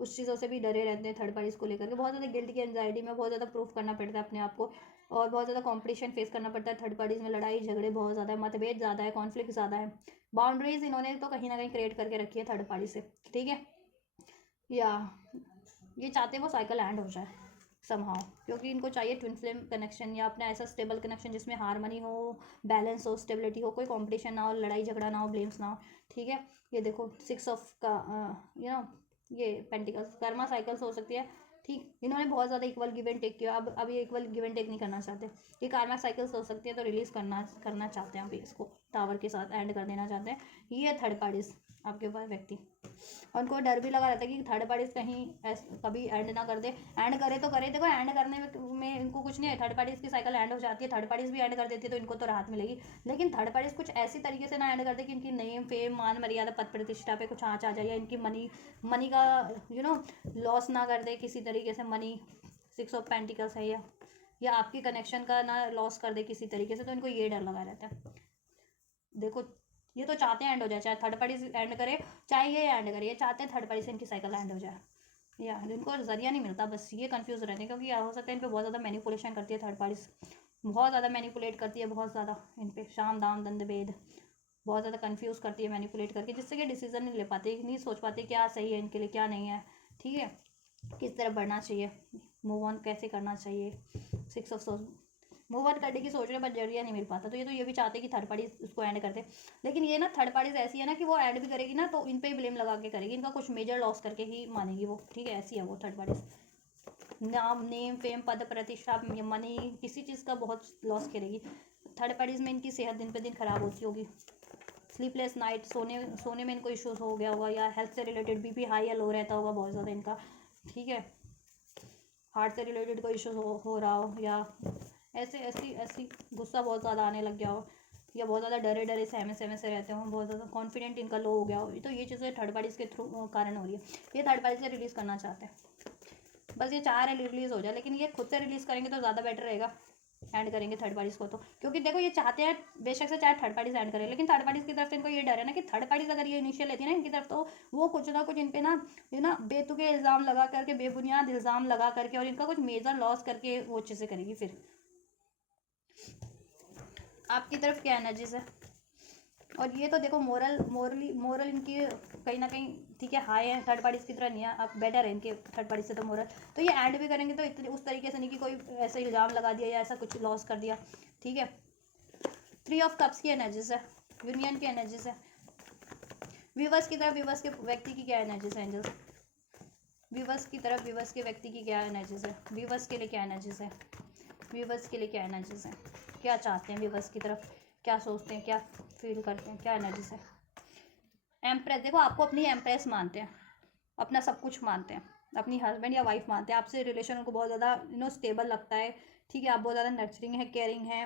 उस चीज़ों से भी डरे रहते हैं थर्ड पार्टीज को लेकर के, बहुत ज़्यादा गिल्ट की एंजाइटी में बहुत ज़्यादा प्रूफ करना पड़ता है अपने आप को, और बहुत ज़्यादा कॉम्पिटिशन फेस करना पड़ता है थर्ड पार्टीज में, लड़ाई झगड़े बहुत ज़्यादा है, मतभेद ज़्यादा है, कॉन्फ्लिक्ट ज़्यादा है, बाउंड्रीज इन्होंने तो कहीं ना कहीं क्रिएट करके रखी है थर्ड पार्टी से, ठीक है। या ये चाहते हैं वो साइकिल एंड हो जाए समहाउ, क्योंकि इनको चाहिए ट्विन फ्लेम कनेक्शन, या अपना ऐसा स्टेबल कनेक्शन जिसमें हारमनी हो, बैलेंस हो, स्टेबिलिटी हो, कोई कंपटीशन ना हो, लड़ाई झगड़ा ना हो, ब्लेम्स ना हो, ठीक है। ये देखो 6 ऑफ का ये पेंटिकल्स, कर्मा साइकिल्स हो सकती है, ठीक। इन्होंने बहुत ज़्यादा इक्वल गिव एंड टेक किया, अब ये इक्वल गिव एंड टेक नहीं करना चाहते, ये कार्मा साइकिल्स हो सकती है, तो रिलीज़ करना चाहते हैं अभी, इसको टावर के साथ एंड कर देना चाहते हैं। ये थर्ड पार्टीज आपके पास व्यक्ति, और उनको डर भी लगा रहता है कि थर्ड पार्टीज कहीं कभी एंड ना कर दे, एंड करे तो करे, देखो एंड करने में इनको कुछ नहीं है, थर्ड पार्टीज की साइकिल एंड हो जाती है, थर्ड पार्टीज भी एंड कर देती है तो इनको तो राहत मिलेगी, लेकिन थर्ड पार्टीज कुछ ऐसी तरीके से ना एंड कर दे कि इनकी नेम फेम मान मर्यादा पद प्रतिष्ठा पे कुछ आँच आ जाए, या इनकी मनी का लॉस ना कर दे किसी तरीके से, मनी 6 ऑफ पेंटिकल्स है, या आपकी कनेक्शन का ना लॉस कर दे किसी तरीके से, तो इनको ये डर लगा रहता है। देखो ये तो चाहते हैं एंड हो जाए, चाहे थर्ड पार्टी एंड करे चाहे ये एंड करे, ये चाहते हैं थर्ड पार्टी से इनकी साइकिल एंड हो जाए, या इनको जरिया नहीं मिलता, बस ये कंफ्यूज रहते हैं, क्योंकि हो सकता है इन पर बहुत ज़्यादा मैनिपुलेशन करती है थर्ड पार्टी, बहुत ज़्यादा मैनिपुलेट करती है, बहुत ज़्यादा इन पर शाम दाम दंड भेद, बहुत ज़्यादा कंफ्यूज करती है मैनिपुलेट करके, जिससे कि डिसीजन नहीं ले पाते, नहीं सोच पाते क्या सही है इनके लिए क्या नहीं है, ठीक है, किस तरह बढ़ना चाहिए, मूव ऑन कैसे करना चाहिए, 6 ऑफ सोर्स मूव ऑन करने की सोच रहे बट जरिया नहीं मिल पाता, तो ये भी चाहते कि थर्ड पार्टी उसको एंड कर दे, लेकिन ये ना थर्ड पार्टीज ऐसी है ना कि वो एंड भी करेगी ना तो इन पे ही ब्लेम लगा के करेगी, इनका कुछ मेजर लॉस करके ही मानेगी वो, ठीक है, ऐसी है वो थर्ड पार्टीज, नाम नेम फेम पद प्रतिष्ठा मनी किसी चीज़ का बहुत लॉस करेगी थर्ड पार्टीज में, इनकी सेहत दिन पे दिन खराब होती होगी, स्लीपलेस नाइट, सोने में इनको इश्यूज हो गया होगा, या हेल्थ से रिलेटेड बीपी हाई या लो रहता होगा बहुत ज़्यादा इनका, ठीक है, हार्ट से रिलेटेड कोई इश्यूज हो रहा हो, या ऐसी गुस्सा बहुत ज़्यादा आने लग गया हो, या बहुत ज़्यादा डरे डरे सहमे सहमे से रहते हो, बहुत ज़्यादा कॉन्फिडेंट इनका लो हो गया हो, तो ये चीज़ें थर्ड पार्टीज़ के थ्रू कारण हो रही है। ये थर्ड पार्टी से रिलीज़ करना चाहते हैं, बस ये चाह रहे रिलीज़ हो जाए, लेकिन ये खुद से रिलीज़ करेंगे तो ज़्यादा बेटर रहेगा। एंड करेंगे थर्ड पार्टीज़ को तो, क्योंकि देखो ये चाहते हैं बेशक से चाहे थर्ड पार्टीज एंड करें, लेकिन थर्ड पार्टीज़ की तरफ से इनको ये डर है ना कि थर्ड पार्टीज़ अगर ये इनिशियल लेती है ना इनकी तरफ, तो वो कुछ ना कुछ इन पे ना ये ना बेतुके इल्ज़ाम लगा करके, बेबुनियाद इल्ज़ाम लगा करके, और इनका कुछ मेजर लॉस करके वो चीज़ें करेगी। फिर आपकी तरफ क्या एनर्जीज है, और ये तो देखो मोरल इनकी कहीं ना कहीं ठीक है हाई है, थर्ड पार्टीज़ की तरह नहीं है, अब बेटर है इनके थर्ड पार्टी से तो मोरल। तो ये एंड भी करेंगे तो इतने उस तरीके से नहीं कि कोई ऐसा इल्ज़ाम लगा दिया या ऐसा कुछ लॉस कर दिया, ठीक है। 3 ऑफ कप्स की एनर्जीज है, यूनियन की एनर्जीज है। व्यूवर्स की तरफ व्यूवर्स के व्यक्ति की क्या एनर्जीज है एंजल्स, व्यूवर्स की तरफ व्यूवर्स के व्यक्ति की क्या एनर्जीज है, व्यूवर्स के लिए क्या एनर्जीज है, व्यूवर्स के लिए क्या एनर्जीज है, क्या चाहते हैं व्यूवर्स की तरफ, क्या सोचते हैं, क्या फील करते हैं, क्या एनर्जीज है। एम्प्रेस, देखो आपको अपनी एम्प्रेस मानते हैं, अपना सब कुछ मानते हैं, अपनी हस्बैंड या वाइफ मानते हैं, आपसे रिलेशन उनको बहुत ज़्यादा स्टेबल लगता है, ठीक है। आप बहुत ज़्यादा नर्चरिंग है, केयरिंग है,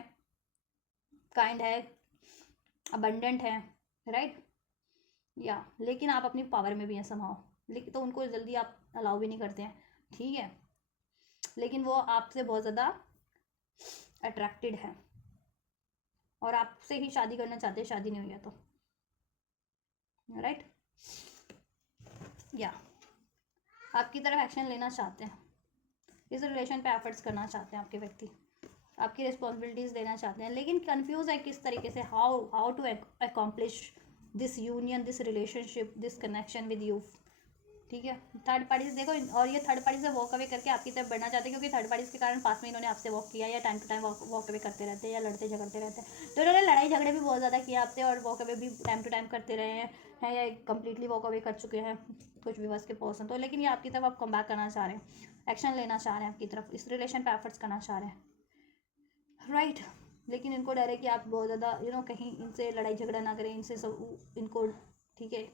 काइंड है, अबंडेंट है, राइट या, लेकिन आप अपनी पावर में भी हैं समहाउ, लेकिन तो उनको जल्दी आप अलाउ भी नहीं करते हैं, ठीक है। लेकिन वो आपसे बहुत ज़्यादा अट्रैक्टेड है और आपसे ही शादी करना चाहते हैं, शादी नहीं हुई है तो, राइट या, आपकी तरफ एक्शन लेना चाहते हैं, इस रिलेशन पे एफर्ट्स करना चाहते हैं आपके व्यक्ति, आपकी रिस्पॉन्सिबिलिटीज़ लेना चाहते हैं, लेकिन कंफ्यूज है किस तरीके से, how to accomplish this union, this relationship, this connection with you, ठीक है। थर्ड पार्टीज देखो, और ये थर्ड पार्टी से वॉक अवे करके आपकी तरफ बढ़ना चाहते हैं, क्योंकि थर्ड पार्टीज के कारण पास में इन्होंने आपसे वॉक किया, या time to time walk away करते रहते हैं, या लड़ते झगड़ते रहते हैं, तो इन्होंने लड़ाई झगड़े भी बहुत ज़्यादा किए आपसे, और वॉक अवे भी टाइम टू टाइम करते रहे हैं या कम्प्लीटली वॉक अवे कर चुके हैं कुछ व्यूअर्स के पर्सन तो, लेकिन ये आपकी तरफ आप कम बैक करना चाह रहे हैं, एक्शन लेना चाह रहे हैं आपकी तरफ, इस रिलेशन पर एफर्ट्स करना चाह रहे हैं, राइट। लेकिन इनको डर है कि आप बहुत ज़्यादा कहीं इनसे लड़ाई झगड़ा ना करें, इनसे सब इनको, ठीक है,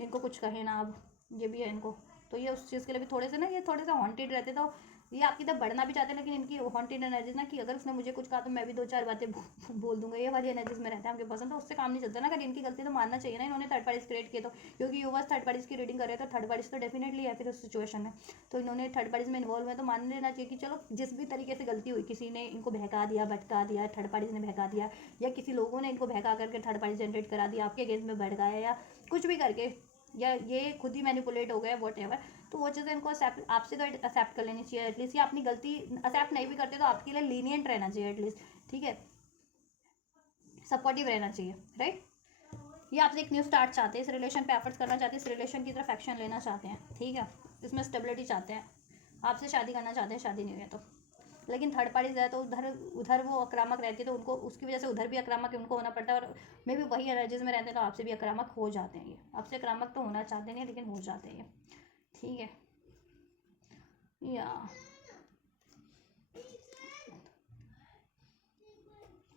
इनको कुछ कहे ना, अब ये भी है इनको, तो ये उस चीज़ के लिए भी थोड़े से ना, ये थोड़े से हॉन्टेड रहते, तो ये आपकी तरफ बढ़ना भी चाहते हैं, लेकिन इनकी हॉन्टेड एनर्जीज ना कि अगर उसने मुझे कुछ कहा तो मैं भी 2-4 बातें बोल दूंगा, ये वाली एनर्जीज में रहता है आपके पसंद, तो उससे काम नहीं चलता ना, अगर इनकी गलती तो मानना चाहिए ना, इन्होंने थर्ड पार्टीज क्रिएट किए तो, क्योंकि यूवर्स थर्ड पार्टीज की रीडिंग कर रहे हैं तो थर्ड पार्टीज तो डेफिनेटली है फिर उस सिचुएशन में, तो इन्होंने थर्ड पार्टीज में इन्वॉल्व है, तो मान लेना चाहिए कि चलो जिस भी तरीके से गलती हुई, किसी ने इनको बहका दिया, भटका दिया, थर्ड पार्टीज ने बहका दिया, या किसी लोगों ने इनको बहका करके थर्ड पार्टी जनरेट करा दिया, आपके अगेंस्ट में भड़काया, या कुछ भी करके, या ये खुद ही मैनिपुलेट हो गए वॉट एवर, तो वो चीज़ें इनको आपसे तो एक्सेप्ट कर लेनी चाहिए एटलीस्ट, या अपनी गलती एक्सेप्ट नहीं भी करते तो आपके लिए लीनियंट रहना चाहिए एटलीस्ट, ठीक है, सपोर्टिव रहना चाहिए, राइट। ये आपसे एक न्यू स्टार्ट चाहते हैं, इस रिलेशन पे एफर्ट्स करना चाहते हैं, इस रिलेशन की तरफ एक्शन लेना चाहते हैं, ठीक है, इसमें स्टेबिलिटी चाहते हैं, आपसे शादी करना चाहते हैं, शादी नहीं हुई है तो, लेकिन थर्ड पार्टीज है तो उधर उधर वो आक्रामक रहती है, तो उनको उसकी वजह से उधर भी आक्रामक उनको होना पड़ता है, और मे भी वही एनर्जीज में रहते हैं तो आपसे भी आक्रामक हो जाते हैं, ये आपसे आक्रामक तो होना चाहते नहीं लेकिन हो जाते हैं ये, ठीक है या।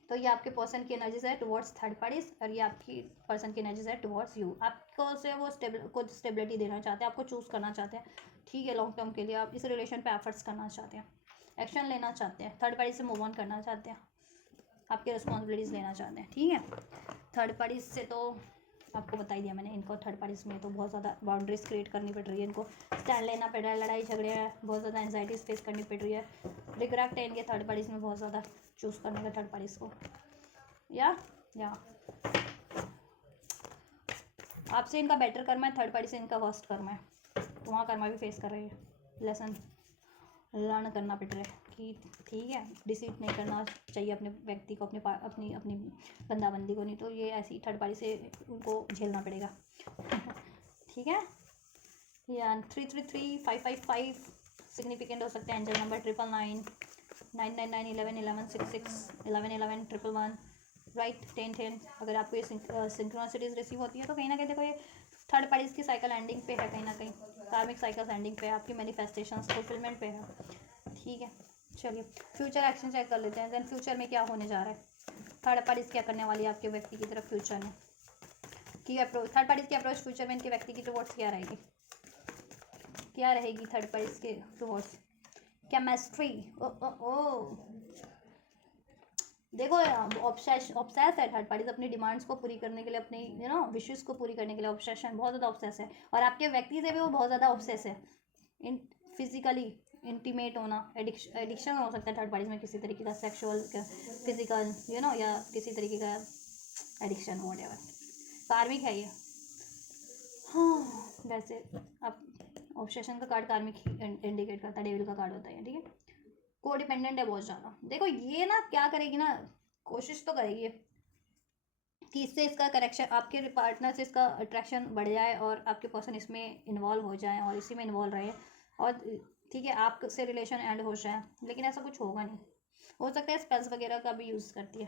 तो ये आपके पर्सन की एनर्जीज है टुवर्ड्स थर्ड पार्टीज, और ये आपकी पर्सन की एनर्जीज है टुवर्ड्स यू, आपको से वो स्टेबिलिटी देना चाहते हैं, आपको चूज़ करना चाहते हैं, ठीक है, लॉन्ग टर्म के लिए आप इस रिलेशन पे एफर्ट्स करना चाहते हैं, एक्शन लेना चाहते हैं, थर्ड पार्टी से मूव ऑन करना चाहते हैं, आपके रिस्पॉन्सिबिलिटीज़ लेना चाहते हैं, ठीक है। थर्ड पार्टीज से तो आपको बता ही दिया मैंने, इनको थर्ड पार्टीज में तो बहुत ज़्यादा बाउंड्रीज क्रिएट करनी पड़ रही है, इनको स्टैंड लेना पड़ रहा है, लड़ाई झगड़े हैं, बहुत ज़्यादा एंजाइटीज फेस करनी पड़ रही है, रिग्रेट है इनके थर्ड पार्टीज में बहुत ज़्यादा चूज़ करने का थर्ड पार्टीज को, या आपसे इनका बेटर कर्मा है, थर्ड पार्टी से इनका वर्स्ट कर्मा है, तो वहाँ कर्मा भी फेस कर रही है, लेसन लर्न करना पड़ रहा है कि ठीक है, डिसीट नहीं करना चाहिए अपने व्यक्ति को, अपनी अपनी बंदाबंदी को, नहीं तो ये ऐसी थर्ड पार्टी से उनको झेलना पड़ेगा ठीक है। या 333-555 सिग्निफिकेंट हो सकता है, एंजल नंबर 999 999 11 11 66 11 11 111, राइट 10 10, अगर आपको ये सिंक्रोनिसिटीज रिसीव होती है तो कहीं ना कहीं देखो ये थर्ड पार्टीज की साइकिल एंडिंग पे है, कहीं ना कहीं कार्मिक साइकिल एंडिंग पे है, आपकी मैनिफेस्टेशंस फुलफिलमेंट पे है, ठीक है। चलिए फ्यूचर एक्शन चेक कर लेते हैं, देन फ्यूचर में क्या होने जा रहा है, थर्ड पार्टीज क्या करने वाली है आपके व्यक्ति की तरफ फ्यूचर में, की अप्रोच, थर्ड पार्टीज की अप्रोच फ्यूचर में इनके व्यक्ति की टुवर्ड्स क्या रहेगी, क्या रहेगी थर्ड पार्टीज के टुवर्ड्स, केमिस्ट्री, ओ ओ ओ देखो ऑब्सेस है थर्ड पार्टीज अपनी डिमांड्स को पूरी करने के लिए, अपनी विशेस को पूरी करने के लिए ऑब्सेशन, बहुत ज़्यादा ऑब्सेस है। और आपके व्यक्ति से भी वो बहुत ज़्यादा ऑब्सेस है। इन फिजिकली इंटीमेट होना, एडिक्शन हो सकता है थर्ड पार्टीज में किसी तरीके का, सेक्सुअल, फिजिकल, या किसी तरीके का एडिक्शन, व्हाटएवर। कार्मिक है ये। हाँ वैसे अब ऑब्सेशन का कार्ड कार्मिक इंडिकेट करता है, डेविल का कार्ड होता है, ठीक है। कोडिपेंडेंट है बहुत ज़्यादा। देखो ये ना क्या करेगी ना, कोशिश तो करेगी कि इससे इसका कनेक्शन, आपके पार्टनर से इसका अट्रैक्शन बढ़ जाए और आपके पर्सन इसमें इन्वॉल्व हो जाए और इसी में इन्वॉल्व रहे, और ठीक है आपसे रिलेशन एंड हो जाए। लेकिन ऐसा कुछ होगा नहीं। हो सकता है स्पेल्स वगैरह का भी यूज़ करती है,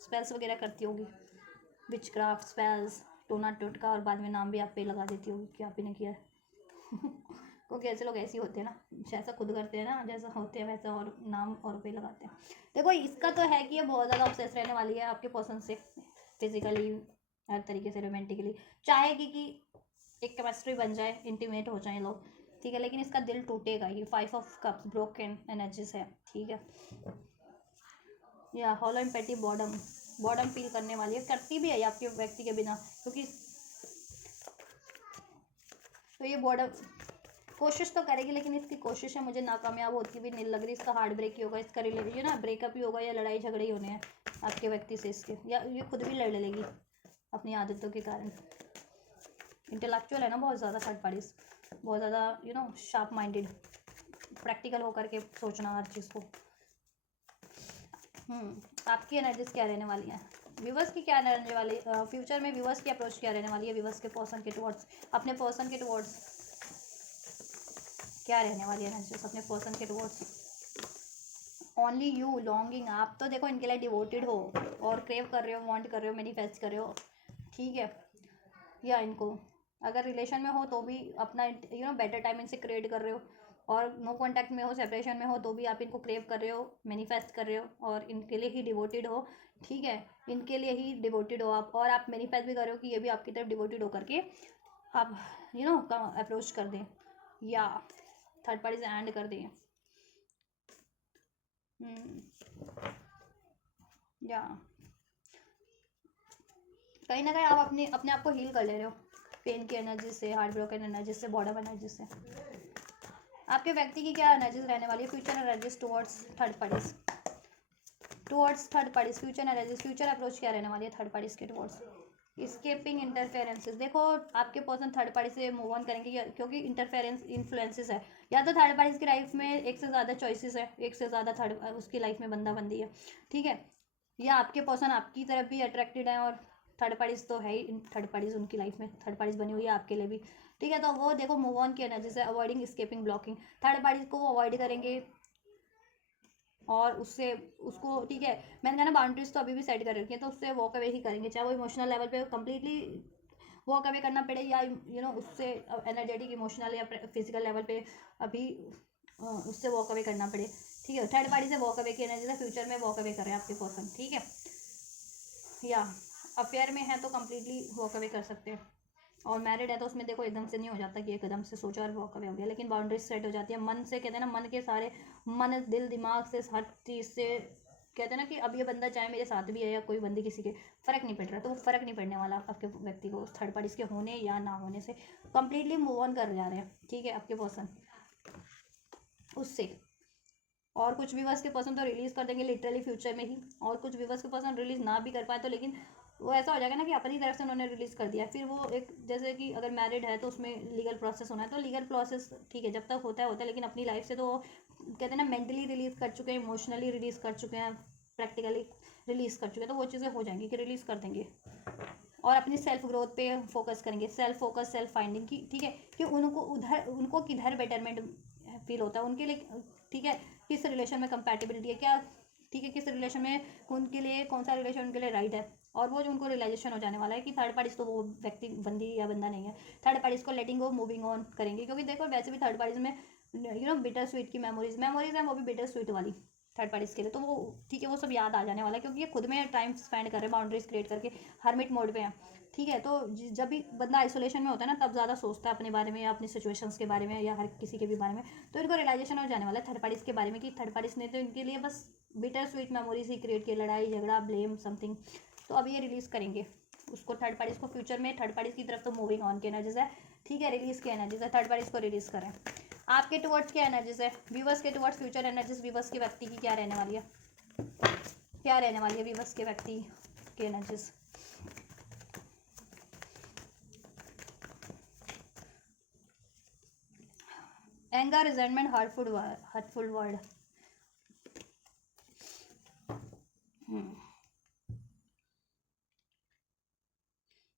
स्पेल्स वगैरह करती होगी, विच क्राफ्ट स्पेल्स, टोना टोटका, और बाद में नाम भी आप पे लगा देती होगी कि आप ही ने किया है। क्योंकि ऐसे लोग ऐसे ही होते हैं ना, जैसा खुद करते हैं ना, जैसा होते हैं वैसा और नाम और पे लगाते हैं। देखो इसका तो है कि ये बहुत ज़्यादा ऑब्सेस रहने वाली है आपके पर्सन से, फिजिकली, हर तरीके से, रोमांटिकली चाहेगी कि एक केमिस्ट्री बन जाए, इंटीमेट हो जाए लोग, ठीक है। लेकिन इसका दिल टूटेगा। ये 5 ऑफ कप्स ब्रोकन एनर्जीज है, ठीक है। या हॉलो एंड पेटी बॉडम, बॉडम फील करने वाली है, करती भी है आपके व्यक्ति के बिना, क्योंकि तो ये बॉडम कोशिश तो करेगी, लेकिन इसकी कोशिश है मुझे नाकामयाब होती भी नहीं लग रही। इसका हार्ट ब्रेक ही होगा, इसका रिलेशन ना ब्रेकअप ही होगा, या लड़ाई झगड़े ही होने हैं आपके व्यक्ति से इसके, या ये खुद भी लड़ लेगी अपनी आदतों के कारण। इंटेलेक्चुअल है ना बहुत ज़्यादा थर्ड पार्टीज, बहुत ज़्यादा शार्प माइंडेड, प्रैक्टिकल होकर के सोचना हर चीज़ को। आपकी एनर्जीज क्या रहने वाली हैं, व्यूवर्स की क्या रहने वाली, फ्यूचर में व्यूवर्स की अप्रोच क्या रहने वाली है, व्यूवर्स के पर्सन के टुवर्ड्स, अपने पर्सन के टुवर्ड्स क्या रहने वाली है एनर्जीज अपने पर्सन के टुवर्ड्स। ओनली यू लॉन्गिंग, आप तो देखो इनके लिए डिवोटेड हो और क्रेव कर रहे हो, वांट कर रहे हो, मैनिफेस्ट कर रहे हो, ठीक है। या इनको अगर रिलेशन में हो तो भी अपना बेटर टाइम इनसे क्रिएट कर रहे हो, और नो कॉन्टैक्ट में हो, सेपरेशन में हो, तो भी आप इनको क्रेव कर रहे हो, मैनिफेस्ट कर रहे हो, और इनके लिए ही डिवोटेड हो, ठीक है। इनके लिए ही डिवोटेड हो आप, और आप मैनिफेस्ट भी कर रहे हो कि ये भी आपकी तरफ डिवोटेड हो करके आप अप्रोच कर दें, या थर्ड पार्टी से एंड कर दें। या कहीं ना कहीं आप अपने आप को हील कर ले रहे हो पेन की एनर्जी से, हार्ट ब्रोकन एनर्जी से, बॉडम एनर्जी से। आपके व्यक्ति की क्या एनर्जीज रहने वाली है, future energies towards third parties, future energies, future approach क्या रहने वाली है थर्ड पार्टीज के टुवर्ड्स। स्केपिंग इंटरफेरेंसेस, देखो आपके पर्सन थर्ड पार्टी से मूव ऑन करेंगे, क्योंकि इंटरफेरेंस इन्फ्लुएंसेस है, या तो थर्ड पार्टीज की लाइफ में एक से ज़्यादा चॉइसेस है, एक से ज़्यादा थर्ड उसकी लाइफ में बंदा बंदी है, ठीक है। या आपके पर्सन आपकी तरफ भी अट्रैक्टेड है, और थर्ड पार्टीज तो है ही, थर्ड पार्टीज उनकी लाइफ में थर्ड पार्टीज बनी हुई है आपके लिए भी, ठीक है। तो वो देखो मूव ऑन की एनर्जी से, avoiding escaping blocking, third parties को वो अवॉइड करेंगे, और उससे उसको, ठीक है, मैंने कहा ना बाउंड्रीज तो अभी भी सेट कर रखी है, तो उससे वॉक अवे ही करेंगे, चाहे वो इमोशनल लेवल पे कम्प्लीटली वॉक अवे करना पड़े, या उससे एनर्जेटिक, इमोशनल या फिजिकल लेवल पे अभी उससे वॉक अवे करना पड़े, ठीक है। थर्ड पार्टी से वॉक अवे की एनर्जी से फ्यूचर में वॉक अवे करें आपके पर्सन, ठीक है। या अफेयर में है तो कम्प्लीटली वॉक अवे कर सकते हैं, और मैरिड है तो उसमें देखो एकदम से नहीं हो जाता कि एकदम से सोचा और वॉक अवे हो गया, लेकिन बाउंड्रीज सेट हो जाती है मन से, कहते हैं ना मन के सारे, मन दिल दिमाग से, हर चीज़ से, कहते हैं ना कि अब ये बंदा चाहे मेरे साथ भी है या कोई बंदी किसी के, फ़र्क नहीं पड़ रहा, तो वो फ़र्क नहीं पड़ने वाला आपके व्यक्ति को थर्ड पार्टीज के होने या ना होने से, कंप्लीटली मूव ऑन कर जा रहे हैं, ठीक है, आपके पर्सन उससे। और कुछ व्यूवर्स के पर्सन तो रिलीज़ कर देंगे लिटरली फ्यूचर में ही, और कुछ व्यूवर्स के पर्सन रिलीज़ ना भी कर पाए तो, लेकिन वो ऐसा हो जाएगा ना कि अपनी तरफ से उन्होंने रिलीज़ कर दिया, फिर वो एक, जैसे कि अगर मैरिड है तो उसमें लीगल प्रोसेस होना है, तो लीगल प्रोसेस ठीक है जब तक होता है, लेकिन अपनी लाइफ से तो कहते हैं ना मेंटली रिलीज़ कर चुके हैं, इमोशनली रिलीज़ कर चुके हैं, प्रैक्टिकली रिलीज़ कर चुके हैं, तो वो चीज़ें हो जाएंगी कि रिलीज़ कर देंगे, और अपनी सेल्फ ग्रोथ पे फोकस करेंगे, सेल्फ फोकस, सेल्फ फाइंडिंग की, ठीक है। कि उनको किधर बेटरमेंट फील होता है उनके लिए, ठीक है। किस रिलेशन में कंपैटिबिलिटी है क्या, ठीक है, किस रिलेशन में उनके लिए, कौन सा रिलेशन उनके लिए राइट है, और वो जो उनको रियलाइजेशन हो जाने वाला है कि थर्ड पार्टीज तो वो व्यक्ति बंदी या बंदा नहीं है, थर्ड पार्टीज को लेटिंग गो, मूविंग ऑन करेंगे, क्योंकि देखो वैसे भी थर्ड पार्टीज में बिटर स्वीट की मेमोरीज है, वो भी बिटर स्वीट वाली थर्ड पार्टीज के लिए, तो वो ठीक है, वो सब याद आ जाने वाला है, क्योंकि ये खुद में टाइम स्पेंड कर रहे हैं बाउंड्रीज क्रिएट करके, हरमिट मोड पे हैं, ठीक है। तो जब भी बंदा आइसोलेशन में होता है ना, तब ज़्यादा सोचता है अपने बारे में या अपनी सिचुएशंस के बारे में या हर किसी के भी बारे में। तो इनको रियलाइजेशन हो जाने वाला है थर्ड पार्टीज के बारे में कि थर्ड पार्टीज ने तो इनके लिए बस बिटर स्वीट मेमोरीज ही क्रिएट की, लड़ाई झगड़ा ब्लेम समथिंग। तो अब ये रिलीज़ करेंगे उसको थर्ड पार्टीज को। फ्यूचर में थर्ड पार्टीज की तरफ तो मूविंग ऑन की एनर्जीज है, ठीक है। रिलीज़ की एनर्जीज है, थर्ड पार्टीज को रिलीज़ करें। आपके टुवर्ड्स क्या एनर्जीज है, व्यूवर्स के टुवर्ड्स फ्यूचर एनर्जीज, व्यूवर्स के व्यक्ति की क्या रहने वाली है, क्या रहने वाली है व्यूवर्स के व्यक्ति की energies. Anger, resentment, hurtful word.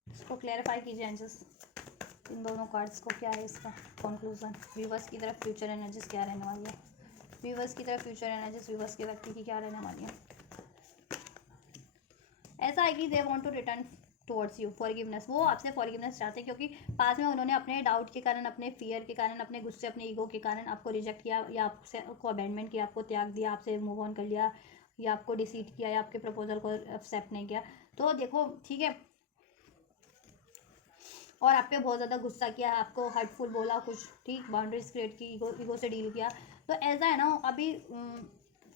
इसको क्लैरिफाई कीजिए एंजल्स, इन दोनों कार्ड्स को क्या है इसका कंक्लूजन। व्यूवर्स की तरफ फ्यूचर एनर्जीज क्या रहने वाली है, व्यूवर्स की तरफ फ्यूचर एनर्जीज, व्यूवर्स के व्यक्ति की क्या रहने वाली है। ऐसा है कि they want to return towards you, forgiveness. वो आपसे फॉरगिवनेस चाहते हैं क्योंकि पास में उन्होंने अपने डाउट के कारण, अपने फियर के कारण, अपने गुस्से, अपने ईगो के कारण आपको रिजेक्ट किया या आपसे को अबैंडमेंट किया, आपको त्याग दिया, आपसे मूव ऑन कर लिया, या आपको डिसीट किया, या आपके प्रपोजल को एक्सेप्ट नहीं किया। तो देखो ठीक है, और आप पे बहुत ज़्यादा गुस्सा किया, आपको हर्टफुल बोला कुछ, ठीक, बाउंड्रीज क्रिएट की, ईगो से डील किया। तो ऐसा है ना, अभी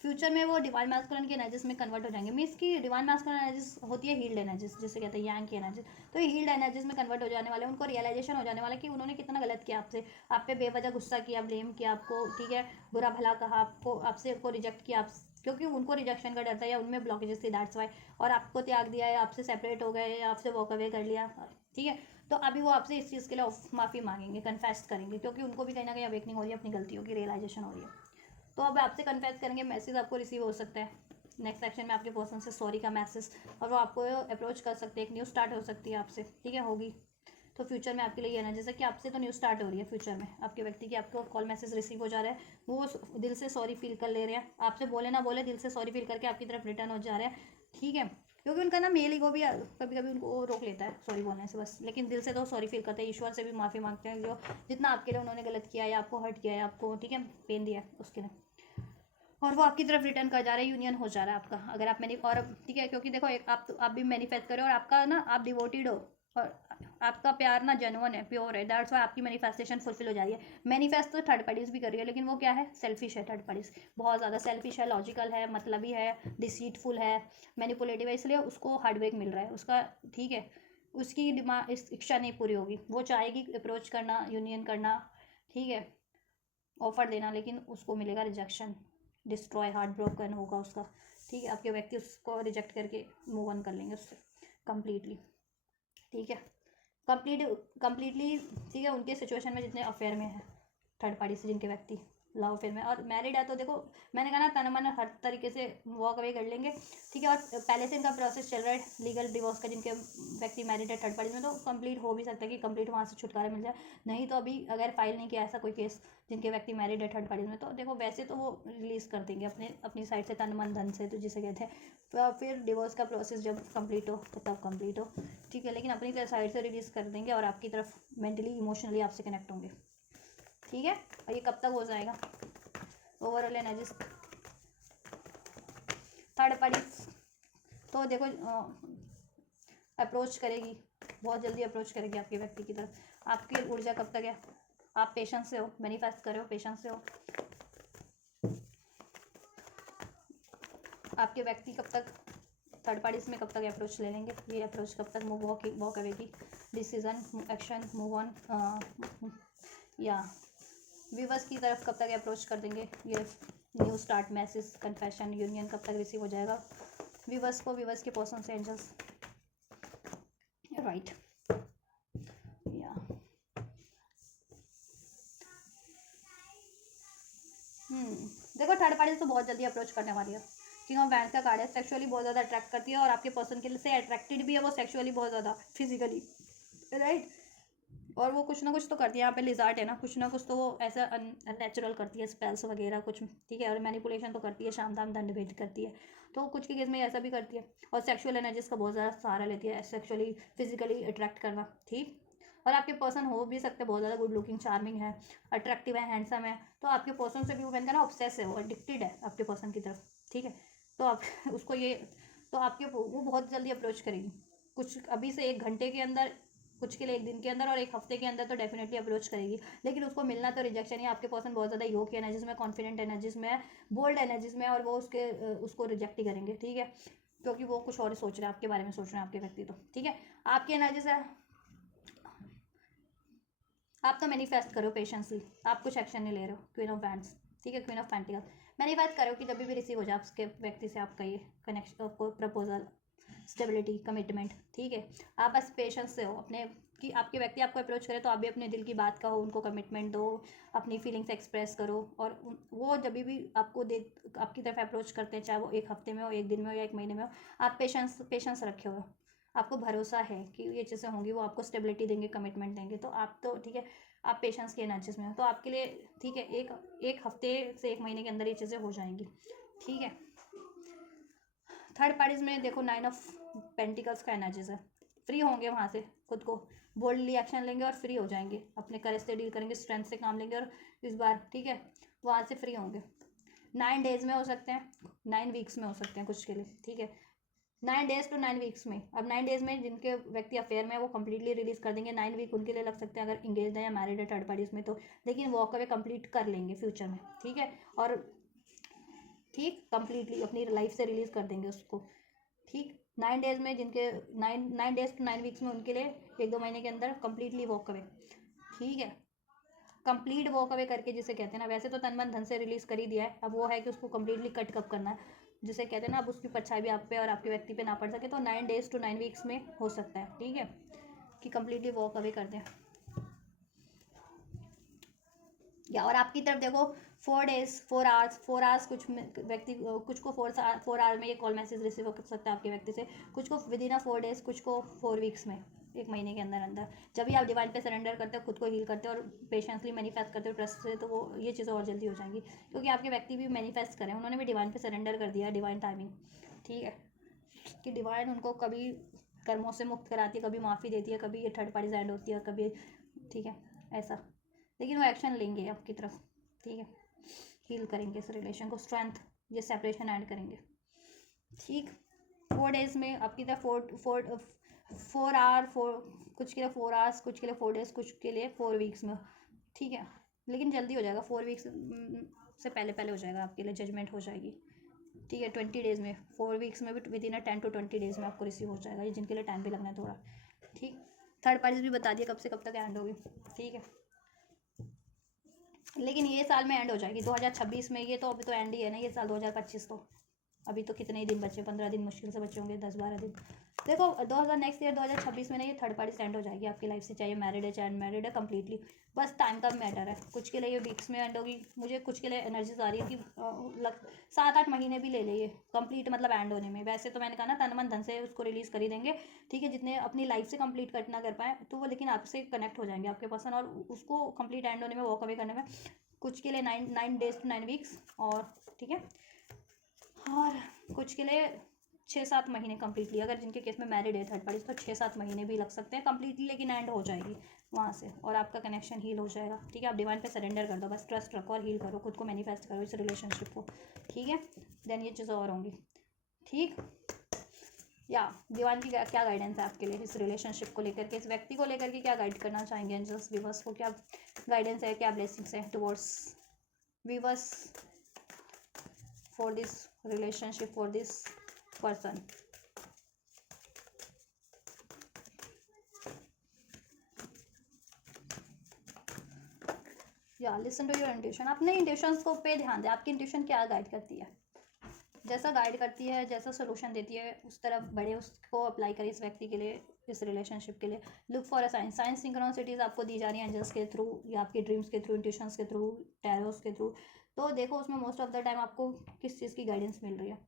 फ्यूचर में वो डिवाइन मैस्कुलिन की एनर्जीज में कन्वर्ट हो जाएंगे। मीन्स की डिवाइन मैस्कुलिन एनर्जीज होती है हील्ड एनर्जीज, जिसे कहते हैं यांग की एनर्जीज। तो ये हील्ड एनर्जीज में कन्वर्ट हो जाने वाले, उनको रियलाइजेशन हो जाने वाला कि उन्होंने कितना गलत किया आपसे, आप पे बेवजह गुस्सा किया, ब्लेम किया आपको, ठीक है, बुरा भला कहा आपको, आपसे को रिजेक्ट किया, आप क्योंकि उनको रिजेक्शन का डर था या उनमें ब्लॉकेजेस थी, दैट्स वाई। और आपको त्याग दिया है, आपसे सेपरेट हो गए, या आपसे वॉक अवे कर लिया, ठीक है। तो अभी वो आपसे इस चीज़ के लिए माफ़ी मांगेंगे, कन्फेस्ट करेंगे, क्योंकि उनको भी कहीं ना कहीं अवेकनिंग हो रही है, अपनी गलतियों की रियलाइजेशन हो रही है। तो अब आपसे कन्फेस करेंगे, मैसेज आपको रिसीव हो सकता है नेक्स्ट सेक्शन में आपके पर्सन से सॉरी का मैसेज, और वो आपको अप्रोच कर सकते हैं, एक न्यू स्टार्ट हो सकती है आपसे, ठीक है, होगी। तो फ्यूचर में आपके लिए ये ना, जैसे कि आपसे तो न्यू स्टार्ट हो रही है फ्यूचर में, आपके व्यक्ति की आपको कॉल मैसेज रिसीव हो जा रहा है, वो दिल से सॉरी फील कर ले रहे हैं, आपसे बोले ना बोले दिल से सॉरी फील करके आपकी तरफ रिटर्न हो जा रहे हैं, ठीक है। क्योंकि उनका ना मेल ईगो भी कभी कभी उनको रोक लेता है सॉरी बोलने से बस, लेकिन दिल से तो सॉरी फील करते हैं, ईश्वर से भी माफ़ी मांगते हैं जो जितना आपके लिए उन्होंने गलत किया, या आपको हर्ट किया है, आपको, ठीक है, पेन दिया है उसके लिए। और वो आपकी तरफ रिटर्न कर जा रहा है, यूनियन हो जा रहा है आपका, अगर आप मैनी और, ठीक है, क्योंकि देखो एक आप भी मैनिफेस्ट करो, और आपका ना आप डिवोटेड हो, और आपका प्यार ना जेन्युइन है, प्योर है, दैट्स वाई आपकी मैनिफेस्टेशन फुलफिल हो जा रही है। मैनिफेस्ट तो थर्ड पार्टीज भी कर रही है, लेकिन वो क्या है, सेल्फिश है थर्ड पार्टीज, बहुत ज़्यादा सेल्फिश है, लॉजिकल है, मतलबी है, डिसीटफुल है, मैनिपुलेटिव है, इसलिए उसको हार्डवर्क मिल रहा है उसका, ठीक है। उसकी डिमांड, इस इच्छा नहीं पूरी होगी, वो चाहेगी अप्रोच करना, यूनियन करना, ठीक है, ऑफर देना, लेकिन उसको मिलेगा रिजेक्शन, डिस्ट्रॉय, हार्ट ब्रोकन होगा उसका, ठीक है। आपके व्यक्ति उसको रिजेक्ट करके मूव ऑन कर लेंगे उससे कम्प्लीटली, ठीक है, कम्प्लीटली, ठीक है। उनके सिचुएशन में जितने अफेयर में है थर्ड पार्टी से जिनके व्यक्ति लव अफेयर में और मैरिड है, तो देखो मैंने कहा ना, तन मन हर तरीके से वॉक अवे कर लेंगे, ठीक है। और पहले से इनका प्रोसेस चल रहा है लीगल डिवोर्स का, जिनके व्यक्ति मैरिड है थर्ड पार्टी में, तो कंप्लीट हो भी सकता है कि कंप्लीट वहाँ से छुटकारा मिल जाए। नहीं तो अभी अगर फाइल नहीं किया ऐसा कोई केस जिनके व्यक्ति मैरिड है थर्ड पार्टी में, तो देखो वैसे तो वो रिलीज़ कर देंगे अपनी साइड से, तन मन धन से, तो जिसे कहते हैं। तो फिर डिवोर्स का प्रोसेस जब कंप्लीट हो तो तब कंप्लीट हो, ठीक है, लेकिन अपनी साइड से रिलीज़ कर देंगे और आपकी तरफ मेंटली इमोशनली आपसे कनेक्ट होंगे, ठीक है। और ये कब तक हो जाएगा, ओवरऑल एनर्जी थर्ड पार्टी तो देखो अप्रोच करेगी, बहुत जल्दी अप्रोच करेगी आपके व्यक्ति की तरफ। आपकी ऊर्जा कब तक है, आप पेशेंस से हो, मैनिफेस्ट कर रहे हो, पेशेंस से हो। आपके व्यक्ति कब तक थर्ड पार्टीज में कब तक अप्रोच ले लेंगे, ये अप्रोच कब तक वॉक अवेगी, डिसीजन, एक्शन, मूव ऑन, या व्यूवर्स की तरफ कब तक अप्रोच कर देंगे, ये new start, message, confession, union कब तक रिसीव हो जाएगा व्यूवर्स को, व्यूवर्स के पर्सन से एंजल्स, राइट, या देखो थर्ड पार्टी तो बहुत जल्दी अप्रोच करने वाली है, किंग ऑफ वैंड्स का कार्ड है, सेक्सुअली बहुत ज़्यादा अट्रैक्ट करती है, और आपके पर्सन के से अट्रैक्टेड भी है वो सेक्सुअली बहुत ज़्यादा, फिजिकली, राइट। और वो कुछ ना कुछ तो करती है, यहाँ पे लिजार्ट है ना, कुछ ना कुछ तो वो ऐसा अननेचुरल करती है, स्पेल्स वगैरह कुछ, ठीक है, और मैनिपुलेशन तो करती है, शाम दाम दंड भेद करती है, तो कुछ के केस में ऐसा भी करती है। और सेक्सुअल एनर्जीज का बहुत ज़्यादा सहारा लेती है, सेक्सुअली फिजिकली अट्रैक्ट करना, ठीक। और आपके पर्सन हो भी सकते हैं बहुत ज़्यादा गुड लुकिंग, चार्मिंग है, अट्रैक्टिव है, हैंडसम है, तो आपके पर्सन से भी वो मैंने ना ऑब्सेस है, वो एडिक्टेड है आपके पर्सन की तरफ, ठीक है। तो आप उसको ये, तो आपके वो बहुत जल्दी अप्रोच करेगी, कुछ अभी से 1 घंटे के अंदर, कुछ के लिए 1 दिन के अंदर और 1 हफ्ते के अंदर तो डेफिनेटली अप्रोच करेगी। लेकिन उसको मिलना तो रिजेक्शन ही, आपके पर्सन बहुत ज़्यादा योग की एनर्जीज में, कॉन्फिडेंट एनर्जीज में, बोल्ड एनर्जीज में, और वो उसको रिजेक्ट ही करेंगे, ठीक है, क्योंकि वो कुछ और सोच रहे हैं, आपके बारे में सोच रहे हैं आपके व्यक्ति तो, ठीक है। आपकी एनर्जी से आप तो मैनिफेस्ट करो पेशेंसली, आप कुछ एक्शन नहीं ले रहे हो। क्वीन ऑफ वैंड्स, ठीक है, क्वीन ऑफ पेंटिकल, मैनिफेस्ट करो कि जब भी रिसीव हो जाए आपके व्यक्ति से आपका ये कनेक्शन, आपको प्रपोजल, स्टेबिलिटी, कमिटमेंट, ठीक है। आप बस पेशेंस से हो अपने, कि आपके व्यक्ति आपको अप्रोच करे तो आप भी अपने दिल की बात कहो, उनको कमिटमेंट दो, अपनी फीलिंग्स एक्सप्रेस करो, और वो जब भी आपको आपकी तरफ अप्रोच करते हैं, चाहे वो 1 हफ्ते में हो, 1 दिन में हो या 1 महीने में हो, आप पेशेंस रखे हो, आपको भरोसा है कि ये चीज़ें होंगी, वो आपको स्टेबिलिटी देंगे, कमिटमेंट देंगे, तो आप तो ठीक है, आप पेशेंस के एनर्जीज में हो, तो आपके लिए ठीक है, एक हफ्ते से 1 महीने के अंदर ये चीज़ें हो जाएंगी, ठीक है। थर्ड पार्टीज में देखो 9 ऑफ पेंटिकल्स का एनर्जीज है, फ्री होंगे वहाँ से, खुद को बोल्डली एक्शन लेंगे और फ्री हो जाएंगे, अपने करेज से डील करेंगे, स्ट्रेंथ से काम लेंगे, और इस बार ठीक है वहाँ से फ्री होंगे। 9 डेज में हो सकते हैं, 9 वीक्स में हो सकते हैं कुछ के लिए, ठीक है, 9 डेज टू 9 वीक्स में। अब 9 डेज में जिनके व्यक्ति अफेयर में है वो कंप्लीटली रिलीज कर देंगे, 9 वीक उनके लिए लग सकते हैं अगर इंगेज है या मैरिड है थर्ड पार्टीज में तो, लेकिन वॉक अवे कंप्लीट कर लेंगे फ्यूचर में, ठीक है, और ठीक कंप्लीटली अपनी लाइफ से रिलीज कर देंगे उसको, ठीक। 9 डेज में जिनके 9 डेज टू 9 वीक्स में उनके लिए 1-2 महीने के अंदर कंप्लीटली वॉक अवे, ठीक है, कंप्लीट वॉक अवे करके जिसे कहते हैं ना, वैसे तो तन मन धन से रिलीज कर ही दिया है, अब वो है कि उसको कंप्लीटली कट कब करना है, जिसे कहते हैं ना, अब उसकी परछाई भी आप पे और आपके व्यक्ति पे ना पड़ सके, तो 9 डेज टू 9 वीक्स में हो सकता है, ठीक है, कि कंप्लीटली वॉक अवे कर दें, या और आपकी तरफ देखो 4 डेज 4 आवर्स कुछ व्यक्ति, कुछ को 4 आवर में ये कॉल मैसेज रिसीव हो सकता है आपके व्यक्ति से, कुछ को विद इन 4 डेज, कुछ को 4 वीक्स में, 1 महीने के अंदर अंदर, जब भी आप डिवाइन पे सरेंडर करते हो, खुद को हील करते हो और पेशेंसली मैनिफेस्ट करते हो ट्रस्ट से, तो वो ये चीज़ें और जल्दी हो जाएंगी, क्योंकि आपके व्यक्ति भी मैनिफेस्ट करें, उन्होंने भी डिवाइन पे सरेंडर कर दिया, डिवाइन टाइमिंग, ठीक है, कि डिवाइन उनको कभी कर्मों से मुक्त कराती है, कभी माफ़ी देती है, कभी ये थर्ड पार्टी एंड होती है, कभी, ठीक है, ऐसा, लेकिन वो एक्शन लेंगे आपकी तरफ, ठीक है, हील करेंगे इस रिलेशन को, स्ट्रेंथ, ये सेपरेशन ऐड करेंगे, ठीक। 4 डेज में आपकी तरफ 4 आवर, कुछ के लिए 4 आवर्स, कुछ के लिए 4 डेज, कुछ के लिए 4 वीक्स में, ठीक है, लेकिन जल्दी हो जाएगा, 4 वीक्स से पहले पहले हो जाएगा आपके लिए, जजमेंट हो जाएगी, ठीक है, 20 डेज में, 4 वीक्स में भी विद इन 10 to 20 डेज में आपको रिसीव हो जाएगा, ये जिनके लिए टाइम भी लगना है थोड़ा, ठीक। थर्ड पार्टीज भी बता दिया कब से कब तक एंड होगी, ठीक है, लेकिन ये साल में एंड हो जाएगी 2026 में, ये तो अभी तो एंड ही है ना, ये साल 2025 तो अभी तो कितने ही दिन बचे, 15 दिन मुश्किल से बचे होंगे, 10-12 दिन, देखो 2000 नेक्स्ट ईयर 2026 में ना ये थर्ड पार्टी एंड हो जाएगी आपकी लाइफ से, चाहे मैरिड है चाहे अनमैरिड है, कंप्लीटली, बस टाइम का मैटर है, कुछ के लिए ये वीक्स में एंड होगी, मुझे कुछ के लिए एनर्जीज आ रही है कि 7-8 महीने भी ले लिए कंप्लीट, मतलब एंड होने में, वैसे तो मैंने कहा ना तन मन धन से उसको रिलीज कर ही देंगे, ठीक है, जितने अपनी लाइफ से कंप्लीट कट ना कर पाए तो वो, लेकिन आपसे कनेक्ट हो जाएंगे आपके पर्सन, और उसको कंप्लीट एंड होने में, वॉक अवे करने में कुछ के लिए 9 डेज टू 9 वीक्स, और ठीक है, और कुछ के लिए 6-7 महीने कंप्लीटली, अगर जिनके केस में मैरिड है थर्ड पार्टी तो 6-7 महीने भी लग सकते हैं कंप्लीटली, लेकिन एंड हो जाएगी वहाँ से, और आपका कनेक्शन हील हो जाएगा, ठीक है, आप डिवाइन पे सरेंडर कर दो, बस ट्रस्ट रखो और हील करो, खुद को मैनिफेस्ट करो इस रिलेशनशिप को, ठीक है, देन ये चीज़ें और होंगी, ठीक। या डिवाइन की क्या गाइडेंस है आपके लिए इस रिलेशनशिप को लेकर के, इस व्यक्ति को लेकर के क्या गाइड करना चाहेंगे एंजल्स, वीवर्स को क्या गाइडेंस है, क्या ब्लेसिंग्स है towards viewers for this relationship, for this person. या लिसन टू योर इंट्यूशन, अपने इंट्यूशंस को पे ध्यान दें, आपकी इंट्यूशन क्या गाइड करती है, जैसा गाइड करती है, जैसा सोल्यूशन देती है उस तरफ बढ़े, उसको अप्लाई करें इस व्यक्ति के लिए, इस रिलेशनशिप के लिए। Look for a sign, signs synchronicities आपको दी जा रही हैं एंजल्स के थ्रू या आपके ड्रीम्स के थ्रू, इंट्यूशंस के थ्रू, टैरोस के थ्रू, तो देखो उसमें मोस्ट ऑफ द टाइम आपको किस चीज़ की गाइडेंस मिल रही है,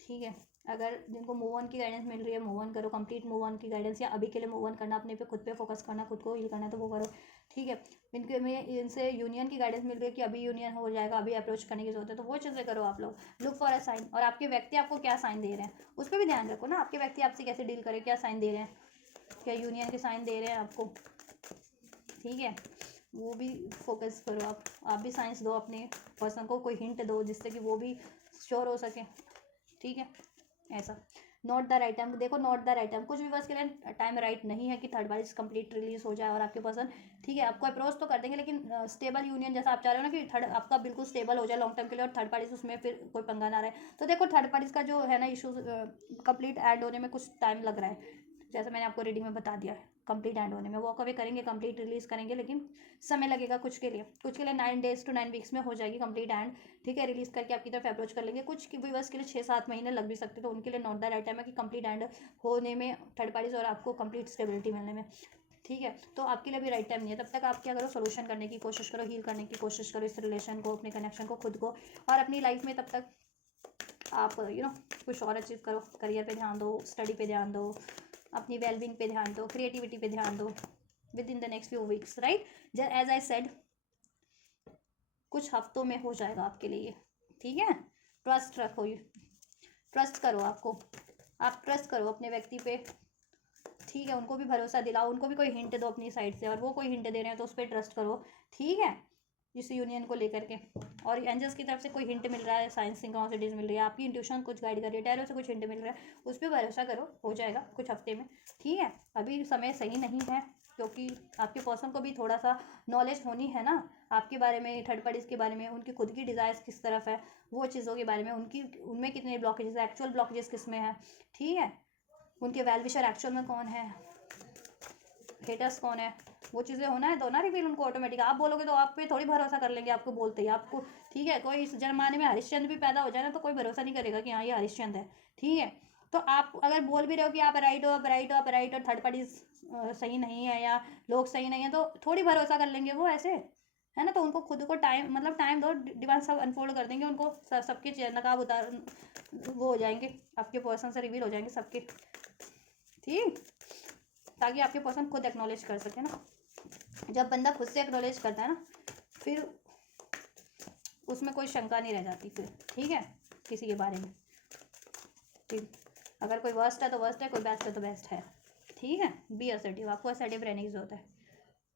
ठीक है, अगर जिनको मूव ऑन की गाइडेंस मिल रही है, मूव ऑन करो, कंप्लीट मूव ऑन की गाइडेंस, या अभी के लिए मूव ऑन करना, अपने पे खुद पे फोकस करना, खुद को हील करना है तो वो करो, ठीक है। इनके में इनसे यूनियन की गाइडेंस मिल रही है कि अभी यूनियन हो जाएगा, अभी अप्रोच करने की जरूरत है, तो वो चीज़ें करो आप लोग। लुक फॉर अ साइन, और आपके व्यक्ति आपको क्या साइन दे रहे हैं उस पर भी ध्यान रखो ना, आपके व्यक्ति आपसे कैसे डील करें, क्या साइन दे रहे हैं, क्या यूनियन के साइन दे रहे हैं आपको, ठीक है, वो भी फोकस करो आप भी साइंस दो अपने पर्सन को, कोई हिंट दो जिससे कि वो भी श्योर हो सके, ठीक है, ऐसा। नॉट द राइट टाइम, देखो नॉट द राइट टाइम, कुछ व्यूअर्स के लिए टाइम राइट नहीं है कि थर्ड पार्टी कंप्लीट रिलीज हो जाए और आपके पर्सन, ठीक है, आपको अप्रोच तो कर देंगे, लेकिन स्टेबल यूनियन जैसा आप चाह रहे हो ना कि थर्ड आपका बिल्कुल स्टेबल हो जाए लॉन्ग टर्म के लिए, और थर्ड पार्टी उसमें फिर कोई पंगा ना रहे। तो देखो थर्ड पार्टीज का जो है ना इशू कंप्लीट ऐड होने में कुछ टाइम लग रहा है, जैसे मैंने आपको रीडिंग में बता दिया है, कंप्लीट एंड होने में वॉक अवे करेंगे, कंप्लीट रिलीज करेंगे, लेकिन समय लगेगा कुछ के लिए, 9 days to 9 weeks में हो जाएगी कंप्लीट एंड, ठीक है, रिलीज करके आपकी तरफ अप्रोच कर लेंगे। कुछ की व्यूअर्स के लिए 6-7 महीने लग भी सकते, तो उनके लिए नॉट द राइट टाइम है कि कंप्लीट एंड होने में थर्ड पार्टीज और आपको कंप्लीट स्टेबिलिटी मिलने में, ठीक है। तो आपके लिए भी राइट टाइम नहीं है, तब तक आप क्या करो, सोल्यूशन करने की कोशिश करो, हील करने की कोशिश करो इस रिलेशन को, अपने कनेक्शन को, खुद को और अपनी लाइफ में। तब तक आप कुछ और अचीव करो, करियर पे ध्यान दो, स्टडी पे ध्यान दो, अपनी वेलबींग पे ध्यान दो, क्रिएटिविटी पे ध्यान दो within the next few weeks, right. As I said कुछ हफ्तों में हो जाएगा आपके लिए, ठीक है। ट्रस्ट रखो, ट्रस्ट करो, आप ट्रस्ट करो अपने व्यक्ति पे, ठीक है, उनको भी भरोसा दिलाओ, उनको भी कोई हिंट दो अपनी साइड से, और वो कोई हिंट दे रहे हैं तो उस पर ट्रस्ट करो, ठीक है, इस यूनियन को लेकर के। और एंजल्स की तरफ से कोई हिंट मिल रहा है, साइंस सिंक्रोनिसिटीज मिल रही है, आपकी इंट्यूशन कुछ गाइड कर रही है, टैरो से कुछ हिंट मिल रहा है, उस पर भरोसा करो, हो जाएगा कुछ हफ्ते में, ठीक है। अभी समय सही नहीं है, क्योंकि आपके पर्सन को भी थोड़ा सा नॉलेज होनी है ना आपके बारे में, थर्ड पार्टीज के बारे में, उनकी खुद की डिज़ायर्स किस तरफ है, वो चीज़ों के बारे में, उनमें कितने ब्लॉकेजेस, एक्चुअल ब्लॉकेजेस किस में है, ठीक है, उनके वेल विशर एक्चुअल में कौन है, हेटर्स कौन है, वो चीज़ें होना है तो ना रिवील उनको ऑटोमेटिक। आप बोलोगे तो आप पे थोड़ी भरोसा कर लेंगे आपको बोलते ही आपको, ठीक है। कोई इस जमाने में हरिश्चंद्र भी पैदा हो जाए ना तो कोई भरोसा नहीं करेगा कि हाँ ये हरिश्चंद्र है, ठीक है। तो आप अगर बोल भी रहे हो कि आप राइट हो, आप राइट हो, आप राइट, और थर्ड पार्टी सही नहीं है या लोग सही नहीं है, तो थोड़ी भरोसा कर लेंगे वो ऐसे, है ना। तो उनको खुद को टाइम, मतलब टाइम दो, डिवाइन सब अनफोल्ड कर देंगे, उनको सबके नकाब उतार वो हो जाएंगे, आपके पर्सन से रिवील हो जाएंगे सबके, ठीक, ताकि आपके पर्सन खुद एक्नॉलेज कर सके ना। जब बंदा खुद से एक्नॉलेज करता है ना, फिर उसमें कोई शंका नहीं रह जाती फिर, ठीक है, किसी के बारे में, ठीक। अगर कोई वर्स्ट है तो वर्स्ट है, कोई बेस्ट है तो बेस्ट है, ठीक है। बी असर्टिव, आपको असर्टिव रहने की जरूरत है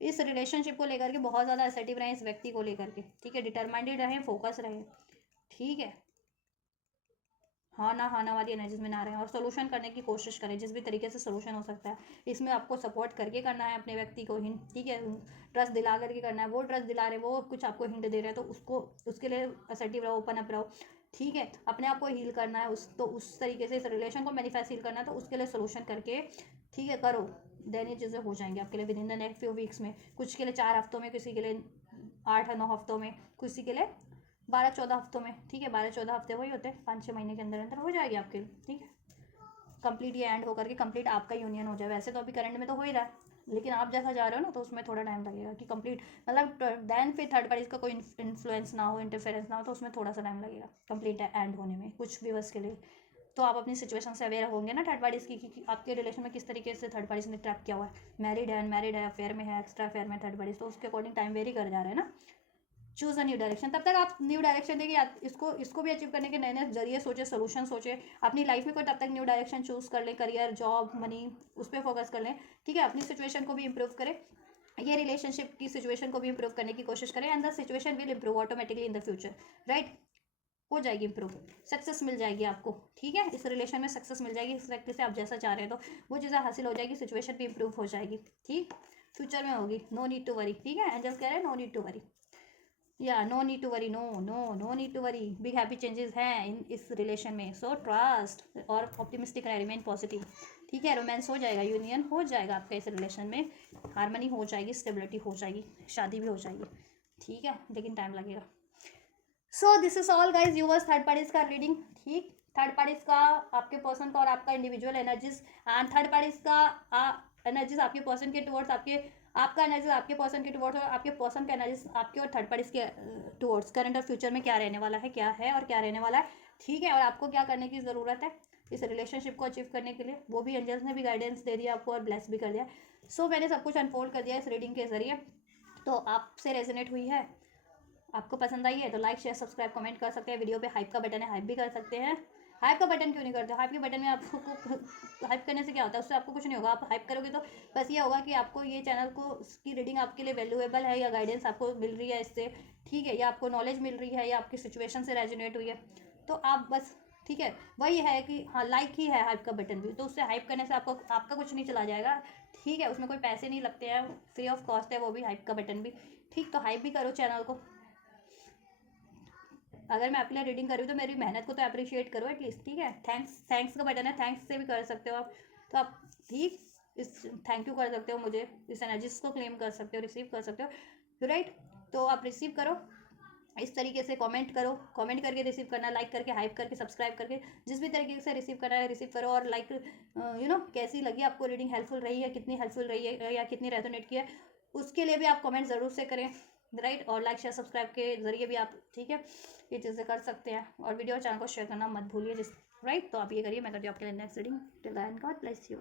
इस रिलेशनशिप को लेकर के, बहुत ज़्यादा असर्टिव रहें इस व्यक्ति को लेकर के, ठीक है, डिटरमाइंडेड रहें, फोकस रहें, ठीक है, हाँ ना वाली एनर्जीज में ना रहें, और सोल्यूशन करने की कोशिश करें जिस भी तरीके से सोल्यूशन हो सकता है। इसमें आपको सपोर्ट करके करना है अपने व्यक्ति को, हिंट, ठीक है, ट्रस्ट दिला करके करना है, वो ट्रस्ट दिला रहे हैं, वो कुछ आपको हिंट दे रहे हैं, तो उसको, उसके लिए असर्टिव रहो, ओपन अप रहो, ठीक है। अपने आप को हील करना है, उस तरीके से इस रिलेशन को मैनिफेस्ट हील करना है, तो उसके लिए सोल्यूशन करके, ठीक है, करो, देन ये चीज़ें हो जाएंगी आपके लिए with in the next few weeks में। कुछ के लिए 4 हफ्तों में, किसी के लिए 8-9 हफ्तों में, किसी के लिए 12-14 हफ्तों में, ठीक है, 12-14 हफ्ते वही होते हैं, 5-6 महीने के अंदर अंदर हो जाएगी आपके, ठीक है, कंप्लीट ये एंड होकर के कंप्लीट आपका यूनियन हो जाए। वैसे तो अभी करंट में तो हो ही रहा है, लेकिन आप जैसा जा रहे हो ना तो उसमें थोड़ा टाइम लगेगा कि कंप्लीट, मतलब देन फिर थर्ड पार्टीज का कोई इन्फ्लुएंस ना हो, इंटरफेरेंस ना हो, तो उसमें थोड़ा सा टाइम लगेगा कंप्लीट एंड होने में, कुछ व्यूअर्स के लिए। तो आप अपनी सिचुएशन से अवेयर होंगे ना थर्ड पार्टीज की, कि आपके रिलेशन में किस तरीके से थर्ड पार्टीज ने ट्रैप किया हुआ है, मैरिड है, अनमैरिड है, अफेयर में है, एक्स्ट्रा अफेयर में थर्ड पार्टीज, तो उसके अकॉर्डिंग टाइम वेरी कर जा रहे हैं ना। चूज़ अ न्यू डायरेक्शन, तब तक आप न्यू डायरेक्शन देखिए, इसको भी अचीव करने के नए नए जरिए सोचे, सोल्यूशन सोचे अपनी लाइफ में कोई, तब तक न्यू डायरेक्शन चूज़ कर लें, करियर, जॉब, मनी, उस पर फोकस कर लें, ठीक है। अपनी सिचुएशन को भी इंप्रूव करें, ये रिलेशनशिप की सिचुएशन को भी इंप्रूव करने की कोशिश करें, and the situation will improve automatically in the future, right, हो जाएगी इंप्रूव, सक्सेस मिल जाएगी आपको, ठीक है, इस रिलेशन में सक्सेस मिल जाएगी, इस व्यक्ति से आप जैसा चाह रहे हैं तो वो चीज़ें हासिल हो जाएगी, सिचुएशन भी इंप्रूव हो जाएगी, ठीक, फ्यूचर में होगी, नो नीड टू वरी, ठीक है, एंजल्स कह रहे हैं नो नीड टू वरी, या no need to worry, no need to worry, big happy changes हैं इस रिलेशन में, सो ट्रस्ट और ऑप्टिमिस्टिक रहे, रिमेन पॉजिटिव, ठीक है। रोमांस हो जाएगा, यूनियन हो जाएगा आपका इस रिलेशन में, हार्मनी हो जाएगी, स्टेबिलिटी हो जाएगी, शादी भी हो जाएगी, ठीक है, लेकिन टाइम लगेगा। So this is all guys, yours, third parties का रीडिंग, ठीक, थर्ड पार्टीज का, आपके पर्सन का और आपका individual energies, and third parties का एनर्जीज आपके पर्सन के टुवर्ड्स, आपका एनर्जीज आपके पर्सन के टुवर्ड्स, और आपके पर्सन का एनर्जीज आपके और थर्ड पार्टीज के टुवर्ड्स, करंट और फ्यूचर में क्या रहने वाला है, क्या है और क्या रहने वाला है, ठीक है। और आपको क्या करने की ज़रूरत है इस रिलेशनशिप को अचीव करने के लिए, वो भी एंजल्स ने भी गाइडेंस दे दिया आपको और ब्लेस भी कर दिया। सो मैंने सब कुछ अनफोल्ड कर दिया इस रीडिंग के जरिए, तो आपसे रेजोनेट हुई है, आपको पसंद आई है तो लाइक, शेयर, सब्सक्राइब, कमेंट कर सकते हैं। वीडियो पे हाइप का बटन है, हाइप भी कर सकते हैं। हाइप का बटन क्यों नहीं करते? हाइप के बटन में आपको हाइप करने से क्या होता है, उससे आपको कुछ नहीं होगा। आप हाइप करोगे तो बस ये होगा कि आपको ये चैनल को की रीडिंग आपके लिए वैल्यूएबल है, या गाइडेंस आपको मिल रही है इससे, ठीक है, या आपको नॉलेज मिल रही है, या आपकी सिचुएशन से रेजोनेट हुई है, तो आप बस ठीक है, वही है कि हाँ लाइक ही है हाइप का बटन भी, तो उससे हाइप करने से आपका कुछ नहीं चला जाएगा, ठीक है, उसमें कोई पैसे नहीं लगते हैं, फ्री ऑफ कॉस्ट है वो भी हाइप का बटन भी, ठीक। तो हाइप भी करो चैनल को। अगर मैं आपके लिए रीडिंग कर रही हूँ तो मेरी मेहनत को तो अप्रिशिएट करो एटलीस्ट, ठीक है। थैंक्स का बटन है, थैंक्स से भी कर सकते हो आप, तो आप ठीक इस थैंक यू कर सकते हो मुझे, इस एनर्जीज को क्लेम कर सकते हो, रिसीव कर सकते हो, राइट। तो आप रिसीव करो इस तरीके से, कमेंट करो, कमेंट करके रिसीव करना, लाइक करके, हाइप करके, सब्सक्राइब करके, जिस भी तरीके से रिसीव करना है रिसीव करो। और लाइक कैसी लगी आपको रीडिंग, हेल्पफुल रही है, कितनी हेल्पफुल रही है या कितनी रेजोनेट की है, उसके लिए भी आप कमेंट ज़रूर से करें, राइट। और लाइक शेयर सब्सक्राइब के जरिए भी आप, ठीक है, ये चीज़ें कर सकते हैं। और वीडियो और चैनल को शेयर करना मत भूलिए, राइट। तो आप ये करिए, मैं करती हूँ आपके लिए next reading. Till then God bless you.